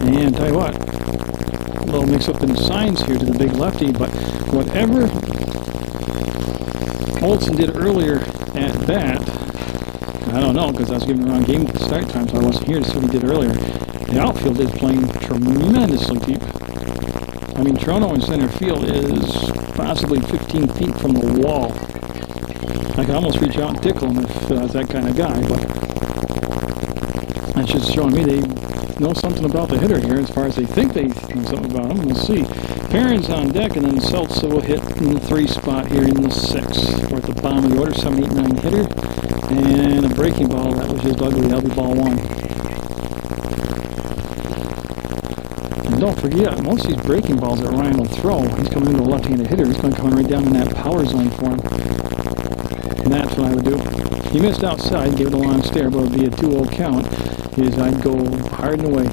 And tell you what, a little mix-up in the signs here to the big lefty, but whatever Olson did earlier at bat, I don't know, because I was giving the wrong game start time, so I wasn't here to see what he did earlier. The outfield is playing tremendously deep. I mean, Trono in center field is possibly 15 feet from the wall. I could almost reach out and tickle him if I was that kind of guy, but that's just showing me they know something about the hitter here as far as they think they know something about him. We'll see. Perrin's on deck, and then Seltzer will hit in the 3 spot here in the 6th. We're at the bottom of the order, 7-8-9 hitter, and a breaking ball. That was just ugly. That'll be ball 1. And don't forget, most of these breaking balls that Ryan will throw, he's coming into a left-handed hitter. He's going to come right down in that power zone for him. And that's what I would do. He missed outside, gave it a long stare, but it would be a 2-0 count. I'd go hard and away.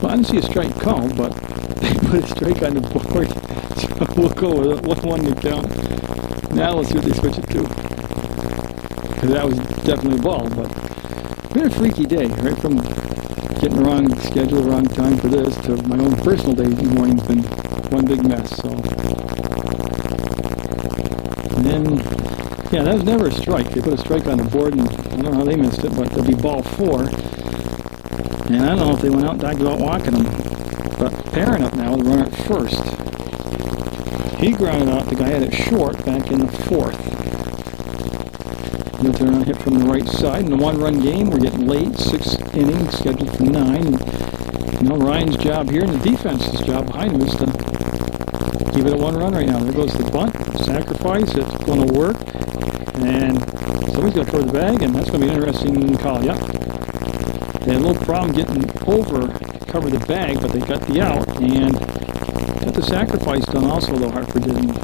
Well, I didn't see a strike called, but they put a strike on the board, so we'll go with it. 1-1 to count. Now let's see what they switch it to. Because that was definitely a ball, but it's been a freaky day, right from getting the wrong schedule, wrong time for this, to my own personal day morning's been one big mess, so. And then, yeah, that was never a strike. They put a strike on the board, and I don't know how they missed it, but it'll be ball 4. And I don't know if they went out and talked about walking him. But Perrin up now, the runner at first. He grounded out the guy at it short back in the 4th. He'll turn around, hit from the right side. In a 1-run game, we're getting late, 6th inning, scheduled for 9. You know, Ryan's job here, and the defense's job behind him is to keep it at 1 run right now. There goes the bunt, sacrifice, it's going to work. And somebody's got to throw the bag, and that's going to be an interesting call. Yep. They had a little problem getting over to cover the bag, but they got the out, and got the sacrifice done also, though Hartford didn't.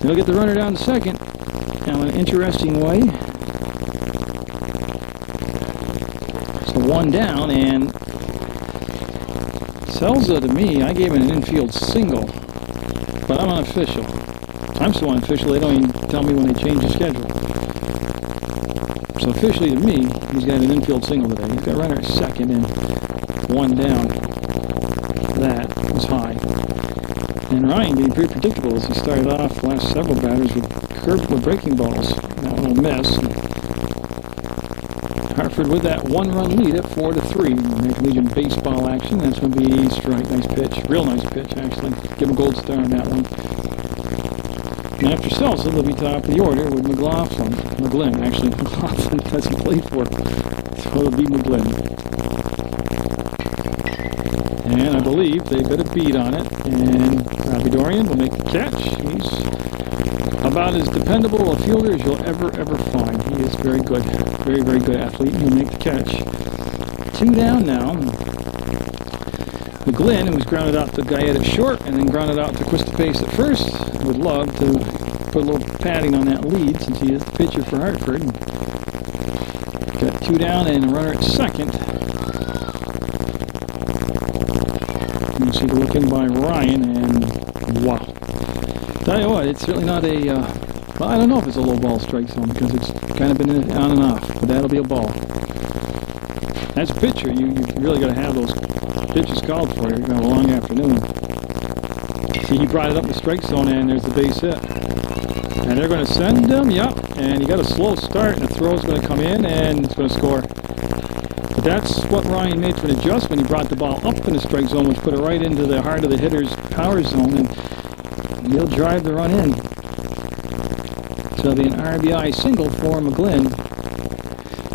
They'll get the runner down to second. Now, in an interesting way. So 1 down, and Selza, to me, I gave it an infield single, but I'm unofficial. I'm so unofficial, they don't even tell me when they change the schedule. So officially to me, he's got an infield single today. He's got a runner at second and 1 down. That was high. And Ryan getting pretty predictable as he started off the last several batters with breaking balls. That one will miss. Hartford with that 1-run lead at 4-3. American Legion Baseball action. That's going to be strike. Nice pitch. Real nice pitch, actually. Give him a gold star on that one. And after Seltzer, they'll be top of the order with McGlynn, actually. McLaughlin because he played for it. So it'll be McGlynn. And I believe they got a beat on it. And Robbie Dorian will make the catch. He's about as dependable a fielder as you'll ever find. He is very good. Very, very good athlete. He'll make the catch. 2 down now. McGlynn, who was grounded out to Guyette at short and then grounded out to Quistapace at first, would love to put a little padding on that lead since he is the pitcher for Hartford. Got 2 down and a runner at second. You see the look in by Ryan, and wow. Tell you what, it's certainly not a, well, I don't know if it's a low ball strike zone because it's kind of been on and off, but that'll be a ball. As a pitcher, you really got to have those pitches called for you. You've got a long afternoon. See, he brought it up in the strike zone, and there's the base hit. And they're going to send him, yep, and you got a slow start, and the throw's going to come in, and it's going to score. But that's what Ryan made for an adjustment. He brought the ball up in the strike zone, which put it right into the heart of the hitter's power zone, and he'll drive the run in. So the RBI single for McGlynn.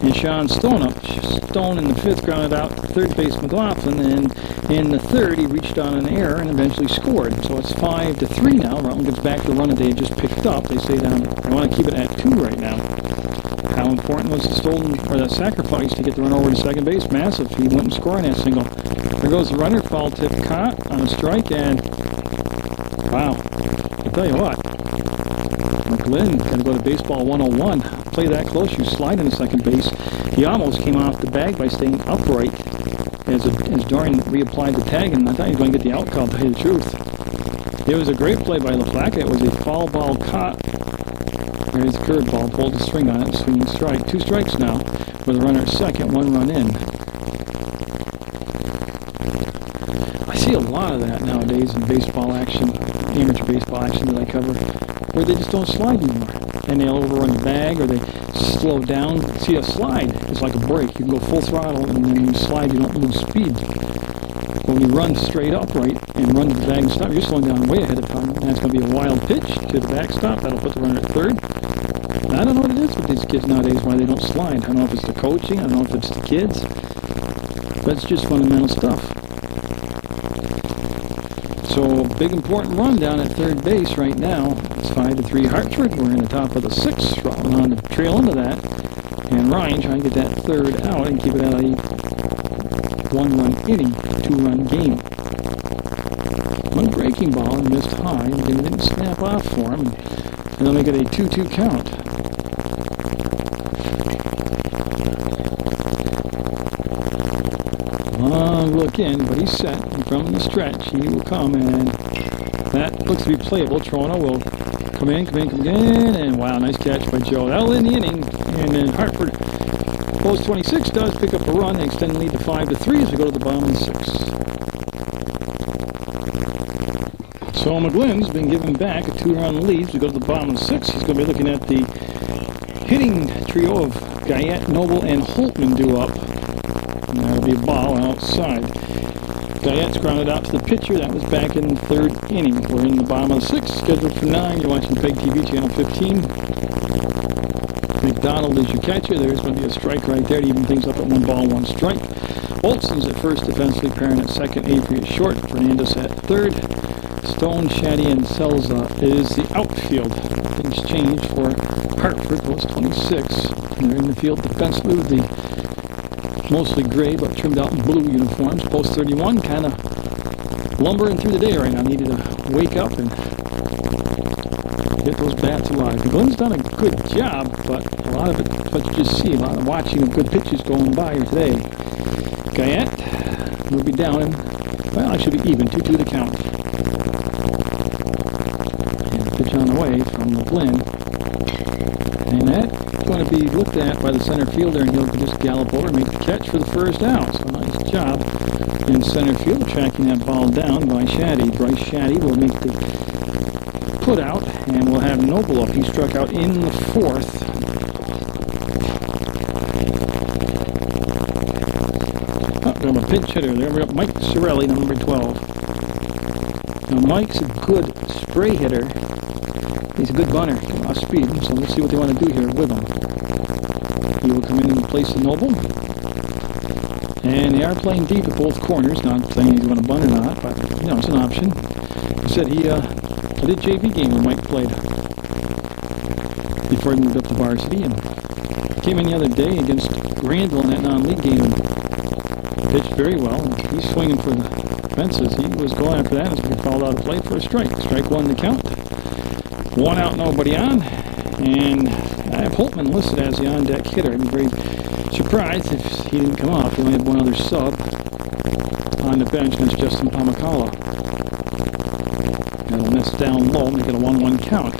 And Sean Stone up. Stone in the fifth grounded out third base McLaughlin, and in the third he reached on an error and eventually scored. So it's 5-3 now. Rutland gets back the run that they had just picked up. They say they want to keep it at 2 right now. How important was the stolen or that sacrifice to get the run over to second base? Massive. He went and scored on that single. There goes the runner, foul tip caught on a strike, and wow, I'll tell you what, McGlynn got to go to baseball 101. Play that close, you slide into second base. He almost came off the bag by staying upright as Dorian reapplied the tag, and I thought he was going to get the out call, to tell you the truth. It was a great play by LaFlaca. It was a foul ball caught. There's the curveball, pulled the string on it, swinging strike. 2 strikes now with a runner at second, 1 run in. I see a lot of that nowadays in baseball action, amateur baseball action that I cover, where they just don't slide anymore. And they'll overrun the bag, or they slow down. See, a slide is like a brake. You can go full throttle, and then you slide, you don't lose speed. When you run straight upright and run to the bag and stop, you're slowing down way ahead of time. And that's going to be a wild pitch to the backstop. That'll put the runner at third. And I don't know what it is with these kids nowadays, why they don't slide. I don't know if it's the coaching, I don't know if it's the kids, but it's just fundamental stuff. So, big important run down at third base right now. It's 5-3 Hartford. We're in the top of the 6th, Rutland on the trail into that. And Ryan trying to get that third out and keep it at a 1-run inning, 2-run game. One breaking ball and missed high, and didn't snap off for him. And they'll make it a 2-2 count. Long look in, but he's set. And from the stretch, he will come, and that looks to be playable. Toronto will come in, and wow, nice catch by Joe. That'll end the inning, and then Hartford, post 26, does pick up a run and extend the lead to 5-3 as we go to the bottom of the 6th. So McGlynn's been given back a 2-run lead as we go to the bottom of the 6th. He's going to be looking at the hitting trio of Guyette, Noble, and Holtman due up. And that'll be a ball outside. Guyette's grounded out to the pitcher. That was back in the 3rd inning. We're in the bottom of the 6th, scheduled for 9. You're watching PEGTV, channel 15. McDonald is your catcher. There's going to be a strike right there to even things up at 1 ball, 1 strike. Olson's at first, defensively pairing at second. Avery at short. Fernandez at third. Stone, Shaddy, and Selza is the outfield. Things change for Hartford, post 26. And they're in the field defensively with the mostly gray but trimmed out in blue uniforms. Post 31, kind of lumbering through the day right now. Needed to wake up and get those bats alive. Glenn's done a good job, but a lot of it, what you just see, a lot of watching of good pitches going by here today. Guyette will be down, and, well, it should be even, 2-2 the count. And a pitch on the way from McGlynn. And that's going to be looked at by the center fielder, and he'll just gallop over and make the catch for the first out. So nice job in center field, tracking that ball down by Shaddy. Bryce Shaddy will make the put out, and we'll have Noble up. He struck out in the 4th. Got a pinch hitter there. We got Mike Sorelli, number 12. Now Mike's a good spray hitter. He's a good bunter, off speed, so let's see what they want to do here with him. He will come in place of Noble. And they are playing deep at both corners. Not saying he's going to bunt or not, but, you know, it's an option. He said I did JV game when Mike played before he moved up to varsity, and came in the other day against Granville in that non-league game and pitched very well. And he's swinging for the fences. He was going after that and he called out a play for a strike. Strike 1 to count. 1 out, nobody on. And I have Holtman listed as the on-deck hitter. I'd be very surprised if he didn't come off. He only had 1 other sub on the bench, and it's Justin Pamacala. That'll miss down low, make it a 1-1 count.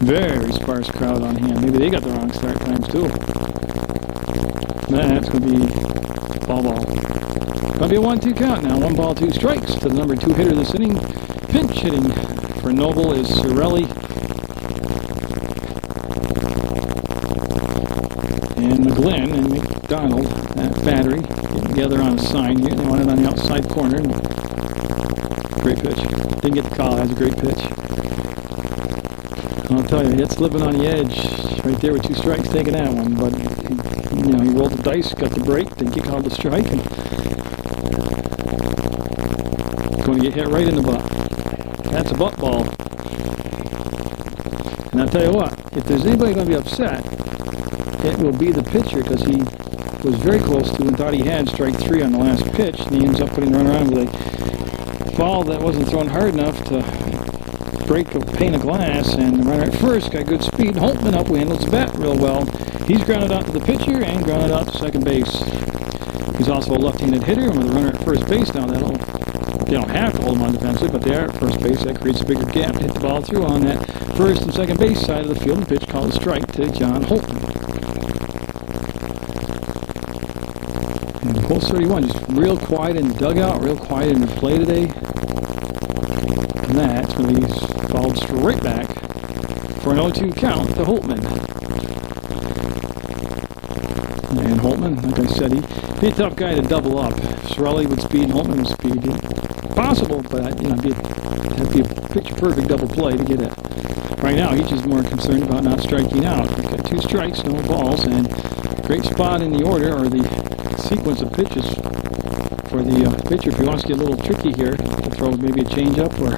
Very sparse crowd on hand. Maybe they got the wrong start times too. That's going to be ball. Going to be a 1-2 count now. 1 ball, 2 strikes to the number 2 hitter this inning. Pinch hitting for Noble is Sorelli. And McGlynn and McDonald, that battery, getting together on a sign here. They want it on the outside corner. Great pitch. Didn't get the call. Has a great pitch. I'll tell you, it's living on the edge right there with 2 strikes, taking that one. But you know, he rolled the dice, got the break, didn't get called the strike, and going to get hit right in the butt. That's a butt ball. And I'll tell you what, if there's anybody going to be upset, it will be the pitcher, because he was very close to and thought he had strike 3 on the last pitch, and he ends up putting the runner on with a ball that wasn't thrown hard enough to break a pane of glass, and the runner at first got good speed. Holtman up handles the bat real well. He's grounded out to the pitcher and grounded out to second base. He's also a left-handed hitter, and with the runner at first base now, they don't have to hold him on defensively, but they are at first base. That creates a bigger gap to hit the ball through on that first and second base side of the field. And pitch called a strike to John Holtman. And hole 31, just real quiet in the dugout, real quiet in the play today. And that's when he's fouled straight back for an 0-2 count to Holtman. And Holtman, like I said, he's a tough guy to double up. Sorelli with speed, Holtman with speed. Possible, but you know, it'd be a picture-perfect double play to get it. Right now, he's just more concerned about not striking out. He's got 2 strikes, no balls, and great spot in the order, or the sequence of pitches for the pitcher. If he wants to get a little tricky here, to throw maybe a changeup or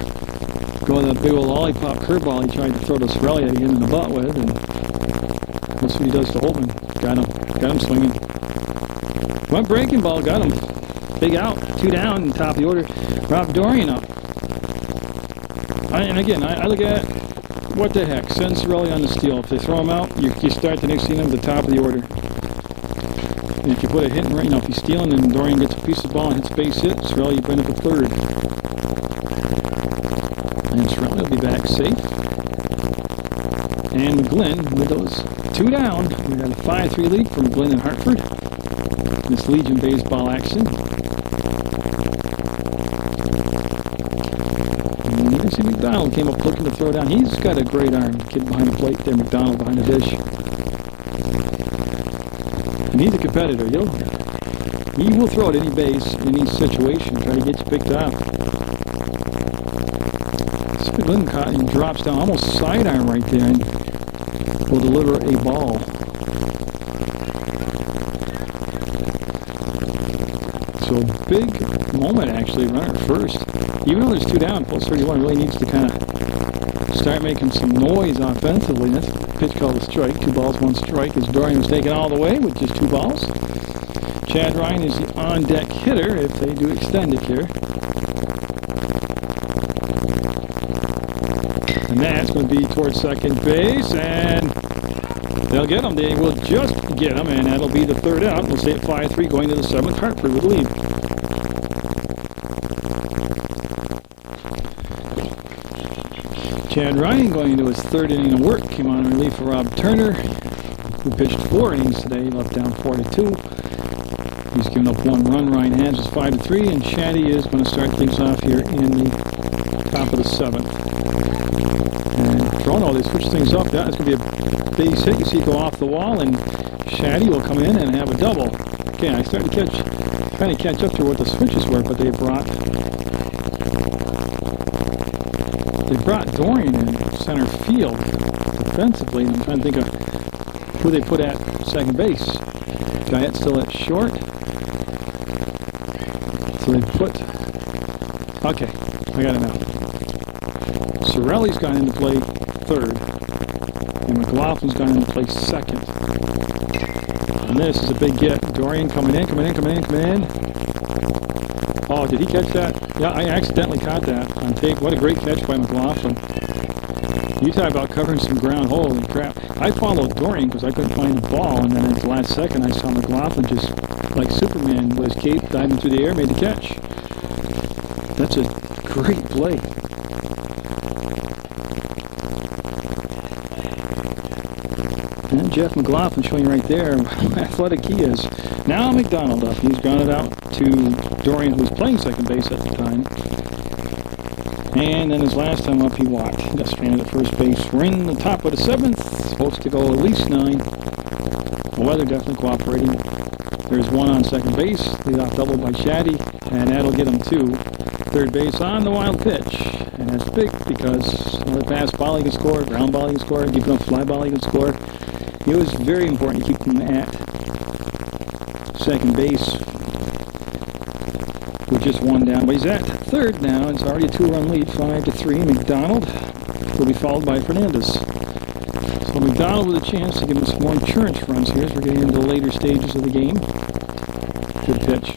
go with that big old lollipop curveball he tried to throw to Sorelli to get in the butt with, and we'll see what he does to Holtman. Got him swinging. One breaking ball, got him. Big out, 2 down in top of the order. Rob Dorian up. And again, I look at what the heck. Send Sorelli on the steal. If they throw him out, you start the next inning at the top of the order. And if you put a hit in right now, if he's stealing and Dorian gets a piece of the ball and hits a base hit, Sorelli, you bring up a third. And Sorelli will be back safe. And McGlynn with those 2 down. We got a 5-3 lead for McGlynn and Hartford. This Legion Baseball action. And you can see McDonald came up looking to throw down. He's got a great arm. The kid behind the plate there, McDonald behind the dish. And he's a competitor. He will throw at any base, in any situation, try to get you picked up. McGlynn caught and drops down almost sidearm right there and will deliver a ball. So big moment actually, runner at first. Even though there's 2 down, Pulse 31 really needs to kind of start making some noise offensively. That's a pitch called a strike. 2 balls, 1 strike as Dorian was taken all the way with just 2 balls. Chad Ryan is the on-deck hitter if they do extend it here. And that's going to be towards second base, and they'll get him. They will just get him, and that'll be the 3rd out. We'll stay at 5-3 going to the 7th. Hartford with the lead. Chad Ryan going into his 3rd inning of work. Came on in relief for Rob Turner, who pitched 4 innings today, left down 4-2. He's given up 1 run. Ryan has is 5-3, and Shaddy is going to start things off here in the top of the 7th. And Toronto, they switch things up. That's going to be a base hit. You see it go off the wall, and Shaddy will come in and have a double. Okay, I started to trying to catch up to what the switches were, but they brought Dorian in center field defensively, and I'm trying to think of who they put at second base. Guyette still at short. So they put, okay, I got it now. Sorelli's gone into play 3rd, and McLaughlin's gone into play 2nd. And this is a big get. Dorian coming in. Oh, did he catch that? Yeah, I accidentally caught that on tape. What a great catch by McLaughlin. You talk about covering some ground. Holy crap. I followed Dorian because I couldn't find the ball, and then at the last second I saw McLaughlin just like Superman with his cape diving through the air, made the catch. That's a great play. And Jeff McLaughlin showing right there how athletic he is. Now McDonald up. He's grounded out to Dorian, who was playing second base at the time. And then his last time up, he walked. He got stranded at first base. We're in the top of the 7th. Supposed to go at least 9. The weather definitely cooperating. There's one on second base, leadoff double by Shaddy, and that'll get him to third base on the wild pitch. And that's big because another pass ball he can score, ground ball he can score, deep enough fly ball he can score. It was very important to keep him at second base with just one down. But he's at third now. It's already a 2-run lead, 5-3. McDonald will be followed by Fernandez. So McDonald with a chance to give him some more insurance runs here as we're getting into the later stages of the game. Good pitch.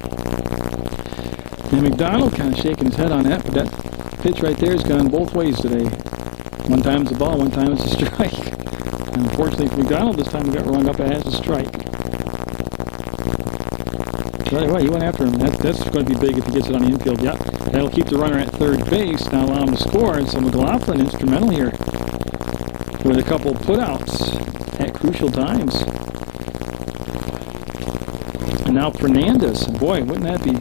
And McDonald kind of shaking his head on that, but that pitch right there has gone both ways today. One time it's a ball, one time it's a strike. And unfortunately for McDonald, this time he got rung up as a strike. Right, he went after him. That's going to be big if he gets it on the infield. Yep, that'll keep the runner at third base, now allow him to score. And so McLaughlin instrumental here with a couple putouts at crucial times. And now Fernandez. Boy, wouldn't that be...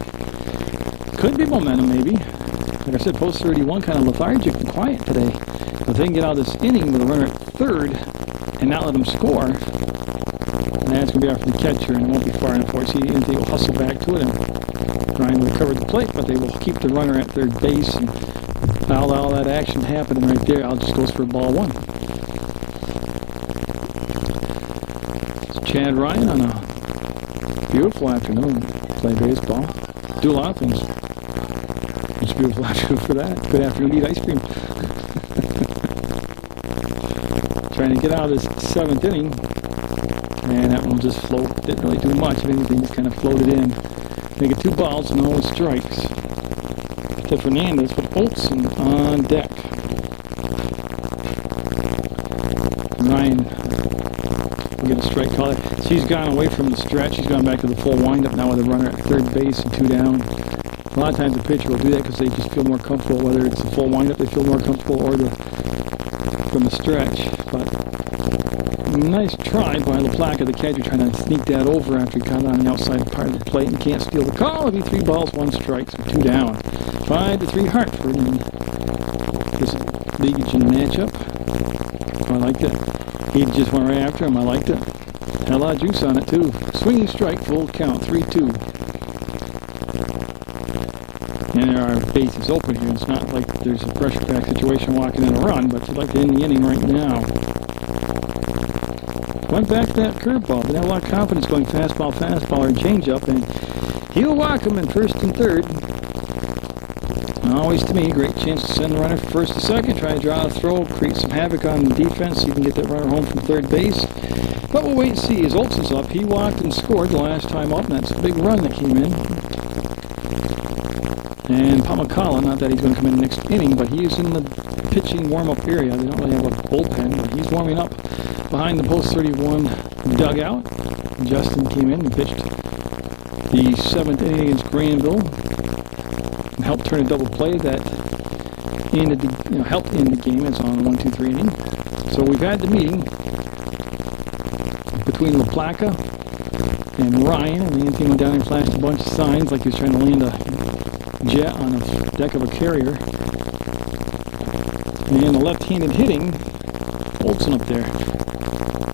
Could be momentum, maybe. Like I said, post 31 kind of lethargic and quiet today. If they can get out of this inning with a runner at third and not let him score, and that's going to be after the catcher, and it won't be far enough for it. See, they will hustle back to it, and Ryan will cover the plate, but they will keep the runner at third base, and allow all that action happening right there. Al just goes for ball one. It's Chad Ryan on a beautiful afternoon. Play baseball. Do a lot of things. It's a beautiful afternoon for that. Good afternoon, eat ice cream. Trying to get out of this seventh inning. And that one will just float. Didn't really do much. If anything, just kind of floated in. Make it 2 balls and no strikes. To Fernandez with Olsen on deck. Ryan will get a strike call. She's gone away from the stretch. She's gone back to the full windup now with a runner at third base and 2 down. A lot of times the pitcher will do that because they just feel more comfortable, whether it's the full windup they feel more comfortable or from the stretch. But nice try by LaPlaca, the catcher, trying to sneak that over after he caught on the outside part of the plate and can't steal the call. It'll be 3 balls, 1 strike, so 2 down. 5-3 Hartford in this Legion matchup. I liked it. He just went right after him. I liked it. Had a lot of juice on it too. Swinging strike, full count, 3-2. And there are bases open here. It's not like there's a pressure pack situation walking in a run, but you'd like to end the inning right now. Went back to that curveball. Didn't have a lot of confidence going fastball, or changeup, and he'll walk him in first and third. Always, to me, great chance to send the runner from first to second, try to draw a throw, create some havoc on the defense so you can get that runner home from third base. But we'll wait and see. As Olsen's up, he walked and scored the last time up, and that's a big run that came in. And Pamakala, not that he's going to come in the next inning, but he is in the pitching warm-up area. They don't really have a bullpen, but he's warming up behind the post 31 dugout. Justin came in and pitched the 7th inning against Granville and helped turn a double play that ended the, helped end the game. It's on a 1-2-3 inning. So we've had the meeting between LaPlaca and Ryan, and the team went down and flashed a bunch of signs like he was trying to land a jet on the deck of a carrier. And the left-handed hitting, Olsen up there.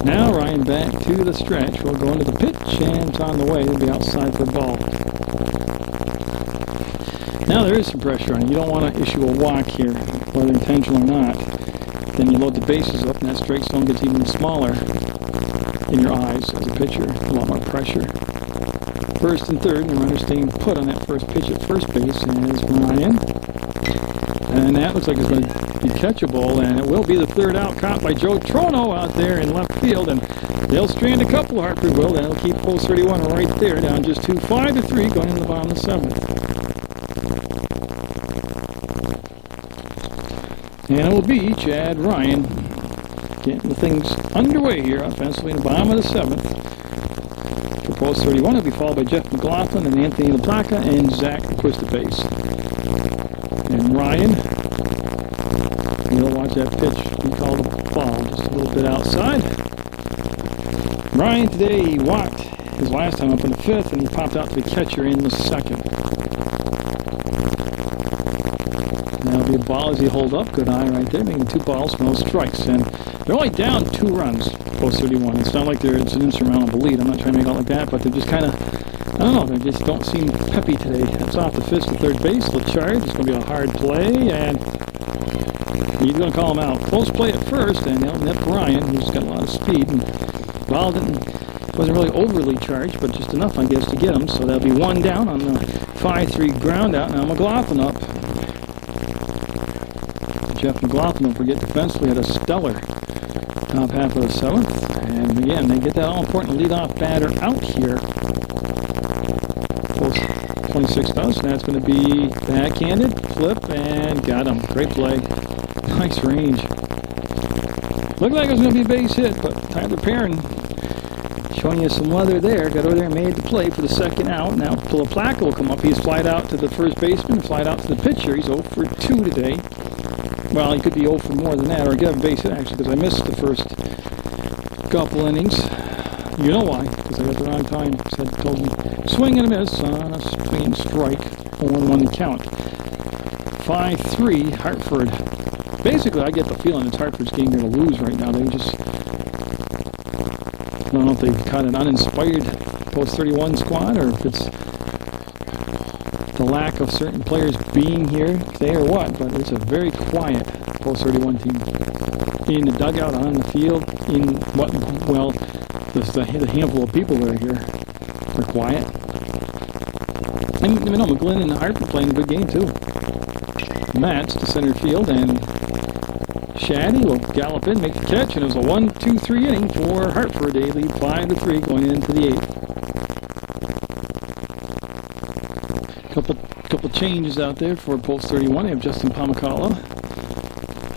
Now Ryan back to the stretch. We'll go into the pitch, and it's on the way. It'll be outside for a ball. Now there is some pressure on it. You don't want to issue a walk here, whether intentional or not. Then you load the bases up, and that strike zone gets even smaller in your eyes as a pitcher. A lot more pressure. First and third, and the runner staying put on that first pitch at first base, and is Ryan. And that looks like it's going to be catchable, and it will be the third out, caught by Joe Trono out there in left field, and they'll strand a couple. Hartford will, and it'll keep post 31 right there, down just 2, 5-3, going in the bottom of the 7th. And it will be Chad Ryan getting the things underway here offensively in the bottom of the 7th. For post 31, it'll be followed by Jeff McLaughlin and Anthony LaPlaca and Zach pushed the base. And Ryan, you'll watch that pitch. He called a ball just a little bit outside. Ryan today, he walked his last time up in the 5th, and he popped out to the catcher in the 2nd. That'll be be a ball as he hold up. Good eye right there, making 2 balls, no strikes. And they're only down 2 runs, post 31. It's not like it's an insurmountable lead. I'm not trying to make it out like that, but they're just kind of, I don't know, they just don't seem peppy today. That's off the fist to third base. The charge. It's going to be a hard play, and he's going to call him out. Close play at first, and they'll nip Ryan, who's got a lot of speed. And ball wasn't really overly charged, but just enough, I guess, to get him. So that'll be 1 down on the 5-3 ground out. Now McLaughlin up. Jeff McLaughlin, don't forget, defensively had a stellar top half of the 7th. And again, they get that all-important leadoff batter out here. 26 does. That's going to be backhanded, flip, and got him. Great play. Nice range. Looked like it was going to be a base hit, but Tyler Perrin showing you some weather there. Got over there and made the play for the 2nd out. Now Placa will come up. He's flied out to the first baseman, flied out to the pitcher. He's 0 for 2 today. Well, he could be 0 for more than that, or get a base hit actually, because I missed the first couple innings. You know why? Because I got the wrong time. Told me swing and a miss on a swing and strike. 0-1 count. 5-3 Hartford. Basically, I get the feeling it's Hartford's game they're to lose right now. They just, I don't know if they've caught an uninspired post 31 squad, or if it's the lack of certain players being here today or what, but it's a very quiet post 31 team. In the dugout, on the field, in what, well, the handful of people that are here, they're quiet. And you know, McGlynn and Hartford playing a good game too. Matt's to center field, and Shaddy will gallop in, make the catch, and it was a 1-2-3 inning for Hartford. They lead 5-3 going into the 8th. Couple changes out there for post 31. They have Justin Pomacala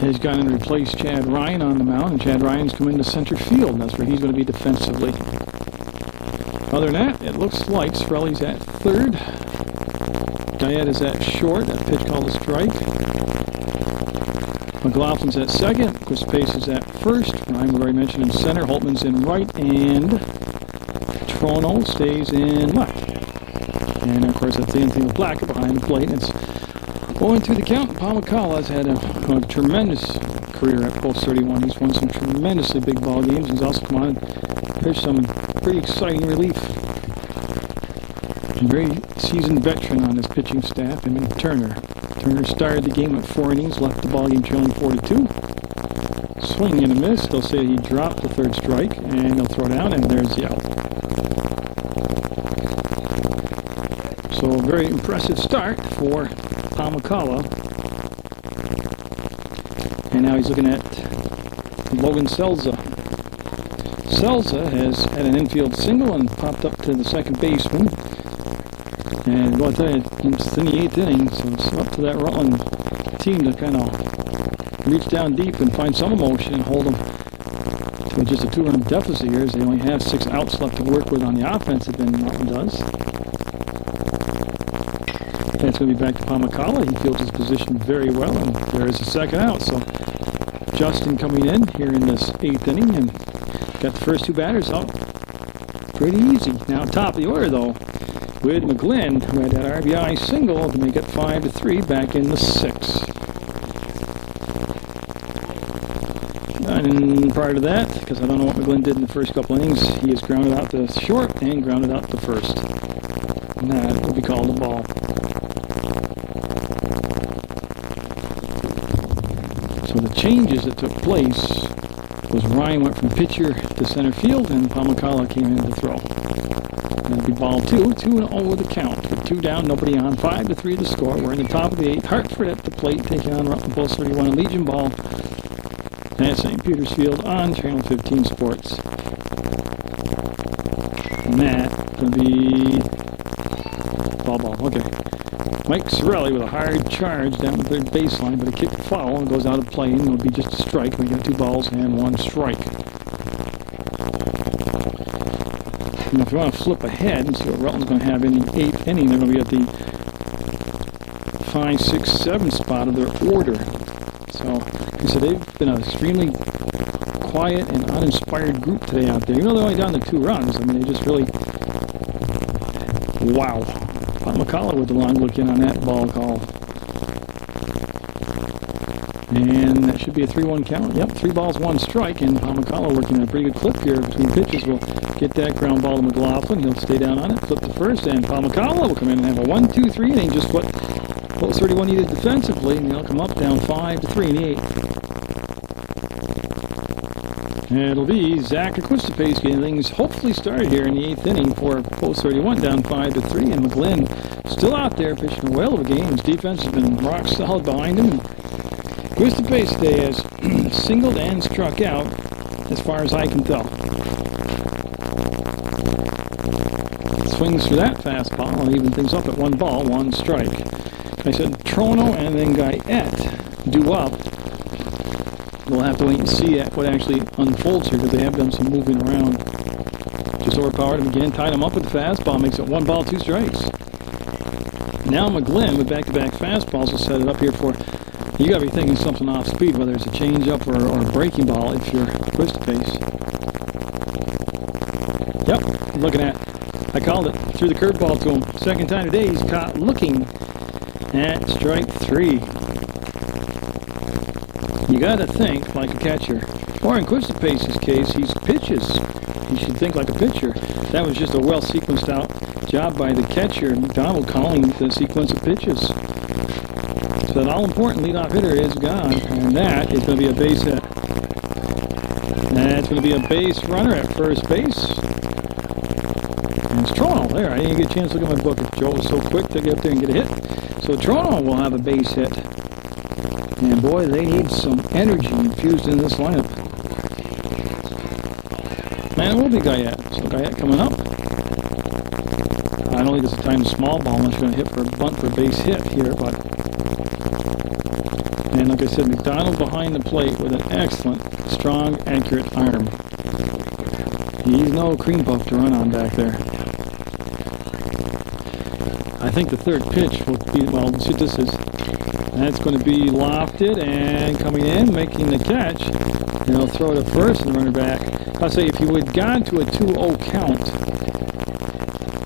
has gone and replaced Chad Ryan on the mound, and Chad Ryan's come into center field, and that's where he's going to be defensively. Other than that, it looks like Sorelli's at 3rd. Guyette is at short. That pitch called a strike. McLaughlin's at 2nd. Chris Pace is at 1st. Ryan, we already mentioned, in center. Holtman's in right, and Trono stays in left. And of course, that's the same thing with Placa behind the plate. It's going through the count. Pomacala has had a tremendous career at post 31. He's won some tremendously big ball games. He's also come on and pitched some pretty exciting relief. A very seasoned veteran on his pitching staff, and Turner. Turner started the game at 4 innings, left the ball game trailing 42. Swing and a miss. They'll say he dropped the 3rd strike, and they'll throw down, and there's the out. So a very impressive start for Pomacala. And now he's looking at Logan Selza. Selza has had an infield single and popped up to the 2nd baseman. And well, I tell you, it's in the 8th inning, so it's up to that Rutland team to kind of reach down deep and find some emotion and hold them to just a 2-run deficit here, as they only have 6 outs left to work with on the offensive end. Rutland does. And it's going to be back to Pomacala. He fields his position very well, and there is a 2nd out. So Justin coming in here in this 8th inning, and got the first 2 batters out pretty easy. Now top of the order though, with McGlynn, who had that RBI single to make it 5-3 back in the 6th. And prior to that, because I don't know what McGlynn did in the first couple innings, he has grounded out to short and grounded out to 1st. And that will be called a ball. So the changes that took place was Ryan went from pitcher to center field, and Pomacala came in to throw. That'll be ball 2, 2-0 the count. With 2 down, nobody on, 5-3 the score. We're in the top of the 8th. Hartford at the plate, taking on Rutland Post 31 and Legion Ball at St. Peter's Field on Channel 15 Sports. And that going to be ball. Okay. Mike Sorelli with a hard charge down the 3rd baseline, but a kick foul and goes out of play, and it'll be just a strike. We got 2 balls and 1 strike. And if you want to flip ahead and see what Rutland's going to have in the 8th inning, they're going to be at the 5, 6, 7 spot of their order. So, like I said, they've been an extremely quiet and uninspired group today out there. Even though they're only down to 2 runs, I mean, they just really, wow. Pomacala with the long look in on that ball call. And that should be a 3-1 count. Yep, 3 balls, 1 strike. And Palmacala working at a pretty good clip here between pitches. Will get that ground ball to McLaughlin. He'll stay down on it, flip to first, and Palmacala will come in and have a 1-2-3 inning, just what Post 31 needed defensively. And they'll come up down 5-3 in the 8th. And it'll be Zach Aquistapes getting things hopefully started here in the 8th inning for Post 31, down 5-3. And McGlynn still out there pitching a whale of a game. His defense has been rock solid behind him. Aquistapes today has singled and struck out, as far as I can tell. Swings for that fastball and even things up at 1 ball, 1 strike. I said Trono and then Guyette due up. We'll have to wait and see what actually unfolds here, because they have done some moving around. Just overpowered him again, tied him up with the fastball, makes it 1 ball, 2 strikes. Now McGlynn with back-to-back fastballs will set it up here for, you got to be thinking something off speed, whether it's a changeup or a breaking ball if you're Aquistapes. Yep, looking at, I called it, threw the curveball to him. Second time today he's caught looking at strike 3. You got to think like a catcher. Or in Aquistapes' case, he's pitches. He should think like a pitcher. That was just a well-sequenced out job by the catcher, McDonald, calling the sequence of pitches. So that all-important leadoff hitter is gone, and that is going to be a base hit. That's going to be a base runner at first base. And it's Trono. There, I didn't get a chance to look at my book. Joe was so quick to get up there and get a hit. So Trono will have a base hit. And boy, they need some energy infused in this lineup. Man, it will be Guyette. So Guyette coming up. I don't think it's a time small ball unless you're going to hit for a bunt for a base hit here, but. And like I said, McDonald behind the plate with an excellent, strong, accurate arm. He's no cream puff to run on back there. I think the third pitch will be, well, see what this is. That's going to be lofted and coming in, making the catch. And he'll throw it to first and run it back. I'll say if you would gone to a 2-0 count,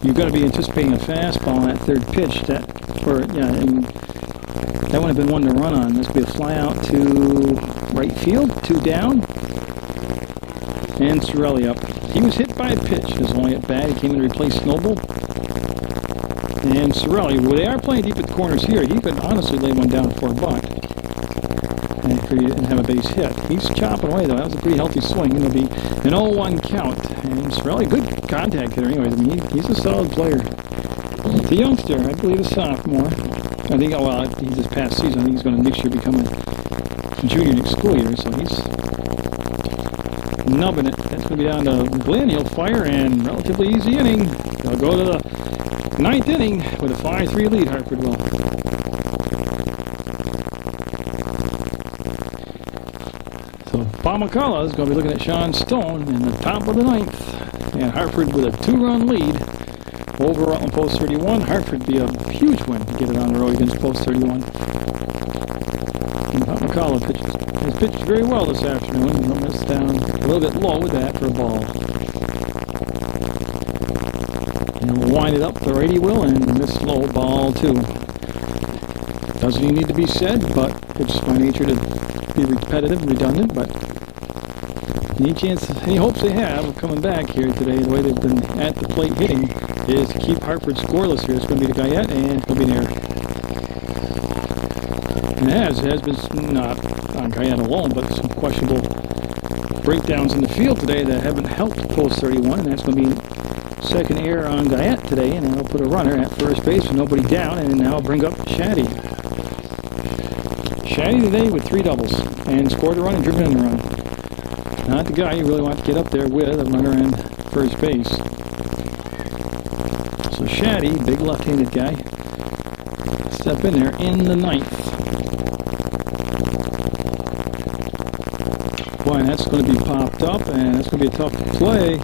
you've got to be anticipating a fastball on that third pitch. And that would have been one to run on. This would be a fly out to right field, 2 down. And Sorelli up. He was hit by a pitch. His only at bat. He came in to replace Snowball. And Sorelli, well, they are playing deep at the corners here. He could honestly lay one down for a bunt and have a base hit. He's chopping away, though. That was a pretty healthy swing. It'll be an 0-1 count. And Sorelli, good contact hitter anyways. I mean, he's a solid player. The youngster, I believe a sophomore. I think, well, he's this past season. I think he's going to next year become a junior next school year. So he's nubbing it. That's going to be down to Glenn. He'll fire, and relatively easy inning. They'll go to the 9th inning with a 5-3 lead, Hartford will. So Palmacala is going to be looking at Sean Stone in the top of the 9th. And Hartford with a 2-run lead over Rutland Post 31. Hartford be a huge win to get it on the road against Post 31. And Palmacala has pitched very well this afternoon. He'll miss down a little bit low with that for a ball. And we'll wind it up the righty will and miss low, ball 2. Doesn't even need to be said, but it's by nature to be repetitive and redundant, but any hopes they have of coming back here today, the way they've been at the plate hitting, is to keep Hartford scoreless here. It's going to be the Guyette, and it'll be there. And it has been not on Guyette alone, but some questionable breakdowns in the field today that haven't helped Post 31, and that's going to be second error on Guyette today, and they'll put a runner at first base with nobody down, and now bring up Shaddy. Shaddy today with 3 doubles, and scored a run and driven in a run. Not the guy you really want to get up there with, a runner in first base. So Shaddy, big left-handed guy, step in there in the 9th. Boy, and that's going to be popped up, and that's going to be a tough play.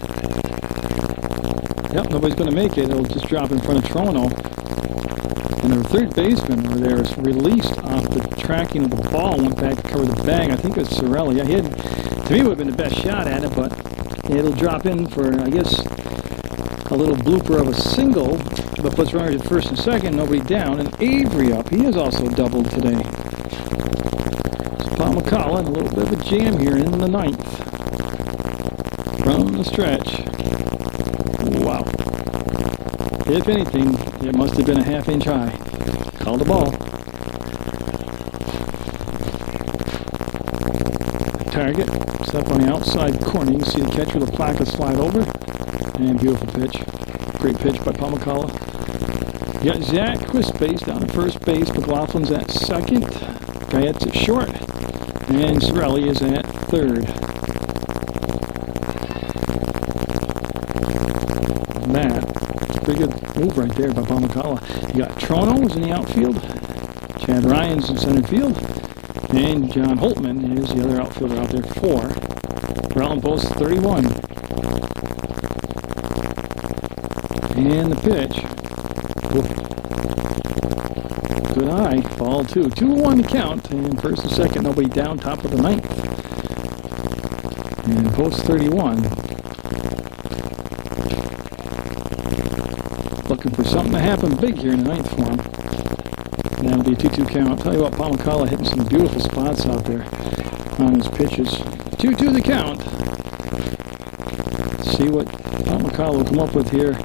Yep, nobody's going to make it. It'll just drop in front of Trono. And the third baseman over there is released off the tracking of the ball, went back to cover the bag. I think it's Sorelli. Yeah, to me, would have been the best shot at it, but it'll drop in for, I guess, a little blooper of a single, but puts runners at first and second, nobody down, and Avery up. He has also doubled today. So Pamacala, and a little bit of a jam here in the 9th. From the stretch. Wow. If anything, it must have been a half-inch high. Called the ball. Target. Step on the outside corner. You can see the catcher, the Placca slide over. And beautiful pitch. Great pitch by Pamacala. You got Zach Quispace down at first base. McLaughlin's at second. Guyette's at short. And Sorelli is at third. That's a pretty good move right there by Pamacala. You got Trono is in the outfield. Chad Ryan's in center field. And John Holtman is the other outfielder out there, 4. For out on post 31. And the pitch. Good eye. Ball 2. 2-1 to count. And first and second, nobody down, top of the 9th. And post 31. Looking for something to happen big here in the 9th for him. And that'll be a 2-2 count. I'll tell you what, Pamacala hitting some beautiful spots out there on his pitches. 2-2 the count. See what Pamacala will come up with here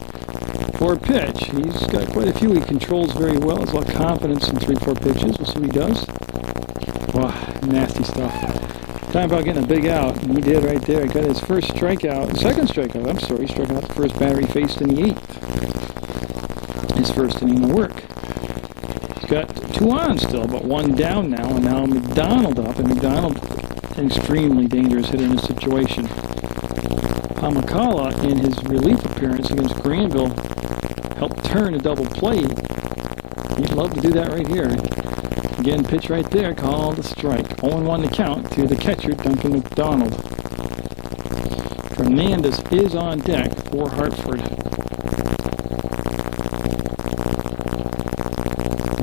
for a pitch. He's got quite a few he controls very well. There's a lot of confidence in 3-4 pitches. We'll see what he does. Wow, nasty stuff. Time about getting a big out. And he did right there. He got his first strikeout. Second strikeout, I'm sorry. He struck out the first batter he faced in the 8th. His first inning of work. He's got 2 on still, but 1 down now. And now McDonald up. And McDonald, an extremely dangerous hitter in this situation. Pamacala, in his relief appearance against Granville, helped turn a double play. He'd love to do that right here. Again, pitch right there, called a strike. 0-1 to count to the catcher, Duncan McDonald. Fernandez is on deck for Hartford.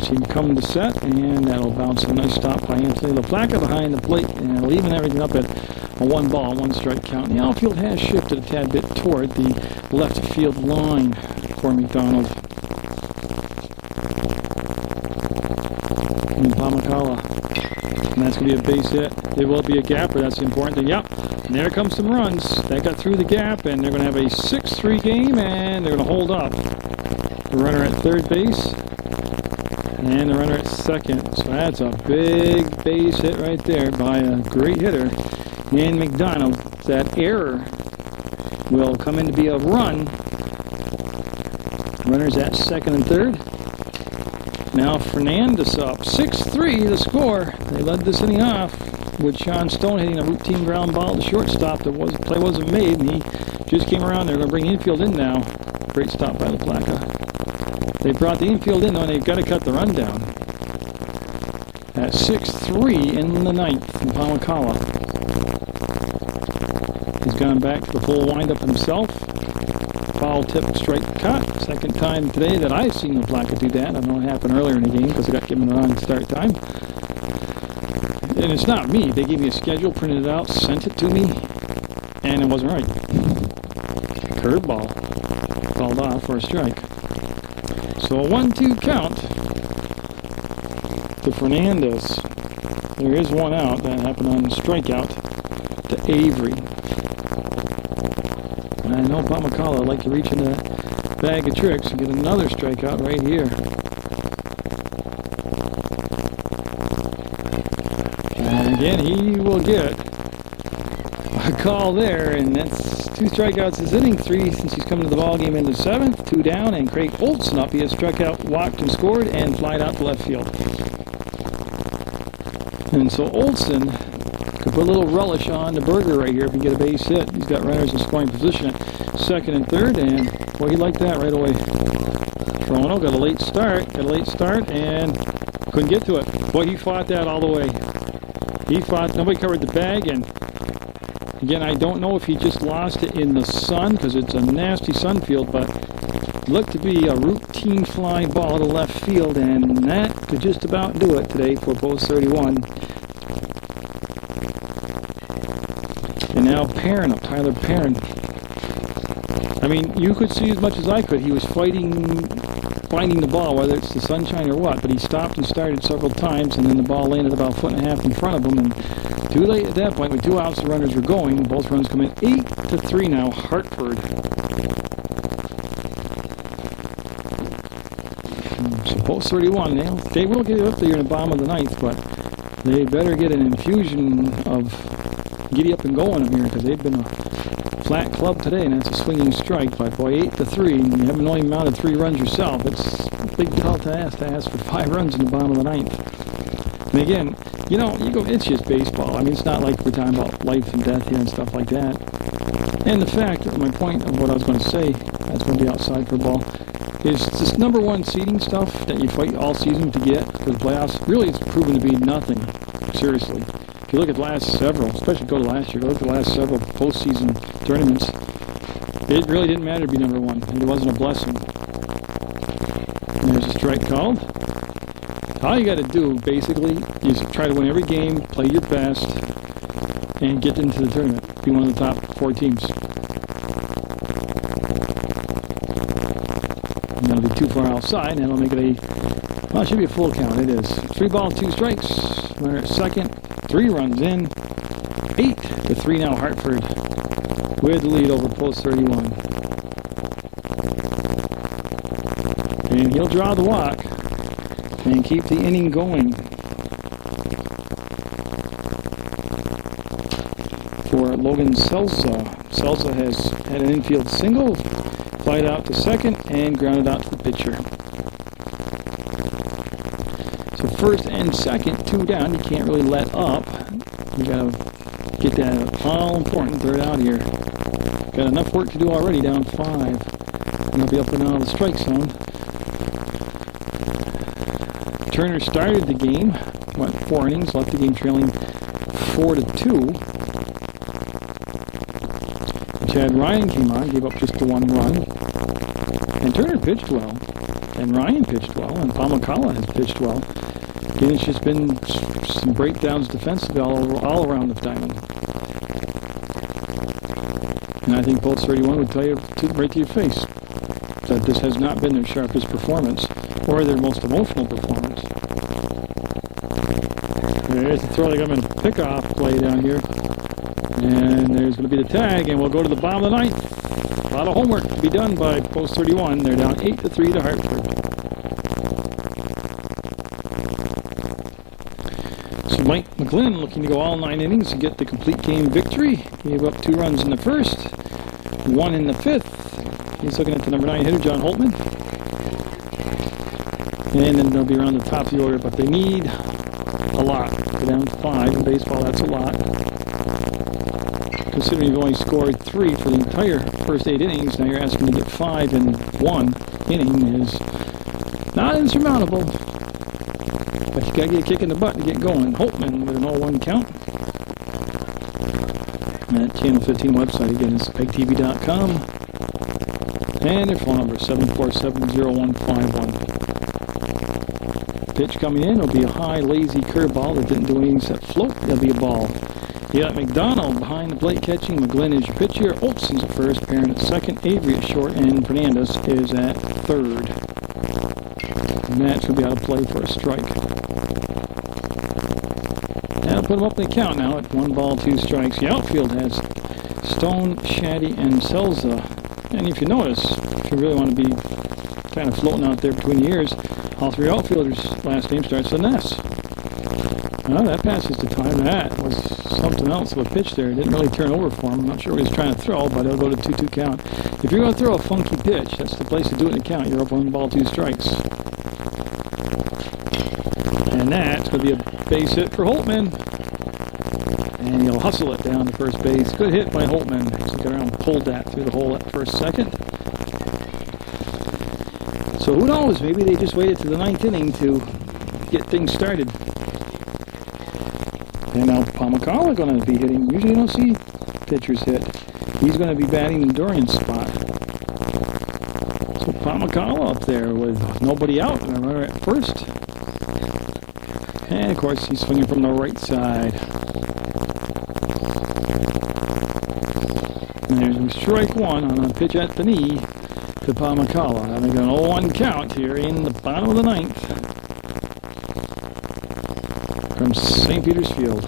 See him coming to set, and that'll bounce a nice stop by Anthony LaPlaca behind the plate, and leaving everything up at a 1-ball, 1-strike count. And the outfield has shifted a tad bit toward the left field line for McDonald. And Pamacala. And that's going to be a base hit. There will be a gapper. That's the important thing. Yep. And there comes some runs. They got through the gap, and they're going to have a 6-3 game, and they're going to hold up. The runner at third base. And the runner at second. So that's a big base hit right there by a great hitter. And McDonald, that error will come in to be a run. Runners at second and third. Now Fernandez up. 6-3 the score. They led this inning off with Sean Stone hitting a routine ground ball to shortstop. The play wasn't made, and he just came around. They're going to bring infield in now. Great stop by LaPlaca. They brought the infield in, though, and they've got to cut the run down. At 6-3 in the 9th from Pamacala. He's gone back to the full windup himself. Foul tip, strike cut. Second time today that I've seen LaPlaca do that. I don't know what happened earlier in the game because I got given the wrong start time. And it's not me. They gave me a schedule, printed it out, sent it to me, and it wasn't right. Curveball. Called off for a strike. So a 1-2 count to Fernandez. There is 1 out. That happened on the strikeout to Avery. And I know Pamacala would like to reach into that bag of tricks and get another strikeout right here. And again, he will get a call there, and that's 2 strikeouts this inning, 3 since he's come to the ball game in the 7th, 2 down, and Craig Olson up. He has struck out, walked, and scored, and flied out to left field. And so Olson could put a little relish on the burger right here if he get a base hit. He's got runners in scoring position at second and third, and boy, he liked that right away. Toronto got a late start, and couldn't get to it. Boy, he fought that all the way. He fought, nobody covered the bag, and again, I don't know if he just lost it in the sun, because it's a nasty sun field, but it looked to be a routine fly ball to left field, and that could just about do it today for post 31. And now Perrin up, Tyler Perrin. I mean, you could see as much as I could. He was finding the ball, whether it's the sunshine or what, but he stopped and started several times, and then the ball landed about a foot and a half in front of him, and Too late at that point with 2 outs, the runners were going. Both runs come in 8-3 now, Hartford. So post 31, they will get it up there in the bottom of the 9th, but they better get an infusion of giddy up and going here, because they've been a flat club today, and that's a swinging strike. But boy, 8-3, and you haven't only mounted 3 runs yourself. It's a big tall task to ask for 5 runs in the bottom of the 9th. And again, it's just baseball. I mean, it's not like we're talking about life and death here and stuff like that. And the fact that my point of what I was going to say, that's going to be outside for a ball, is this #1 seeding stuff that you fight all season to get for the playoffs. Really, it's proven to be nothing. Seriously. If you look at the last several, especially go to last year, look at the last several postseason tournaments, it really didn't matter to be #1. It wasn't a blessing. And there's a strike called. All you got to do, basically, is try to win every game, play your best, and get into the tournament. Be one of the top 4 teams. And that'll be too far outside, and that'll make it well, it should be a full count. It is. 3 balls, 2 strikes. Runner at second. 3 runs in. 8-3 now, Hartford with the lead over post 31. And he'll draw the walk and keep the inning going. For Logan Selza. Selza has had an infield single, flied out to second, and grounded out to the pitcher. So first and second, 2 down. You can't really let up. You gotta get that all-important 3rd out here. Got enough work to do already, down 5. And they'll be up and out of the strike zone. Turner started the game, went 4 innings, left the game trailing 4-2. Chad Ryan came on, gave up just the 1 run. And Turner pitched well. And Ryan pitched well. And Pamakala has pitched well. And it's just been some breakdowns defensively all around the diamond. And I think post 31 would tell you right to your face that this has not been their sharpest performance or their most emotional performance. There's the throw. They got him in a pickoff play down here. And there's going to be the tag, and we'll go to the bottom of the 9th. A lot of homework to be done by post 31. They're down 8-3 to Hartford. So Mike McGlynn looking to go all 9 innings to get the complete game victory. He gave up 2 runs in the first, 1 in the 5th. He's looking at the #9 hitter, John Holtman. And then they'll be around the top of the order, but they need a lot. They're down 5 in baseball, that's a lot. Considering you've only scored 3 for the entire first 8 innings, now you're asking to get 5 in 1 inning is not insurmountable. But you got to get a kick in the butt to get going. Holtman with an 0-1 count. And that Channel 15 website again is PEGTV.com. And their phone number is 747-0151. Pitch coming in will be a high, lazy curveball that didn't do anything except float. That'll be a ball. You got McDonald behind the plate catching. McGlynn is your pitcher. Olson's at first. Perrin at second. Avery at short. And Fernandez is at third. And that should be out of play for a strike. That'll put him up in the count now at 1 ball, 2 strikes. The outfield has Stone, Shaddy, and Selza. And if you notice, if you really want to be kind of floating out there between the ears, all 3 outfielders' last name starts with an S. Well, that passes the time. That was something else of a pitch there. It didn't really turn over for him. I'm not sure what he's trying to throw, but it'll go to 2-2 count. If you're going to throw a funky pitch, that's the place to do it in the count. You're up 1 ball, 2 strikes. And that's going to be a base hit for Holtman. And he'll hustle it down to first base. Good hit by Holtman. So got around and pulled that through the hole at first, second. So who knows? Maybe they just waited to the 9th inning to get things started. And now Pamakala going to be hitting. Usually you don't see pitchers hit. He's going to be batting in Dorian's spot. So Pamakala up there with nobody out. And a runner at first. And of course he's swinging from the right side. And there's strike 1 on a pitch at the knee to Pamakala. Having an 0-1 count here in the bottom of the 9th. From St. Peter's Field.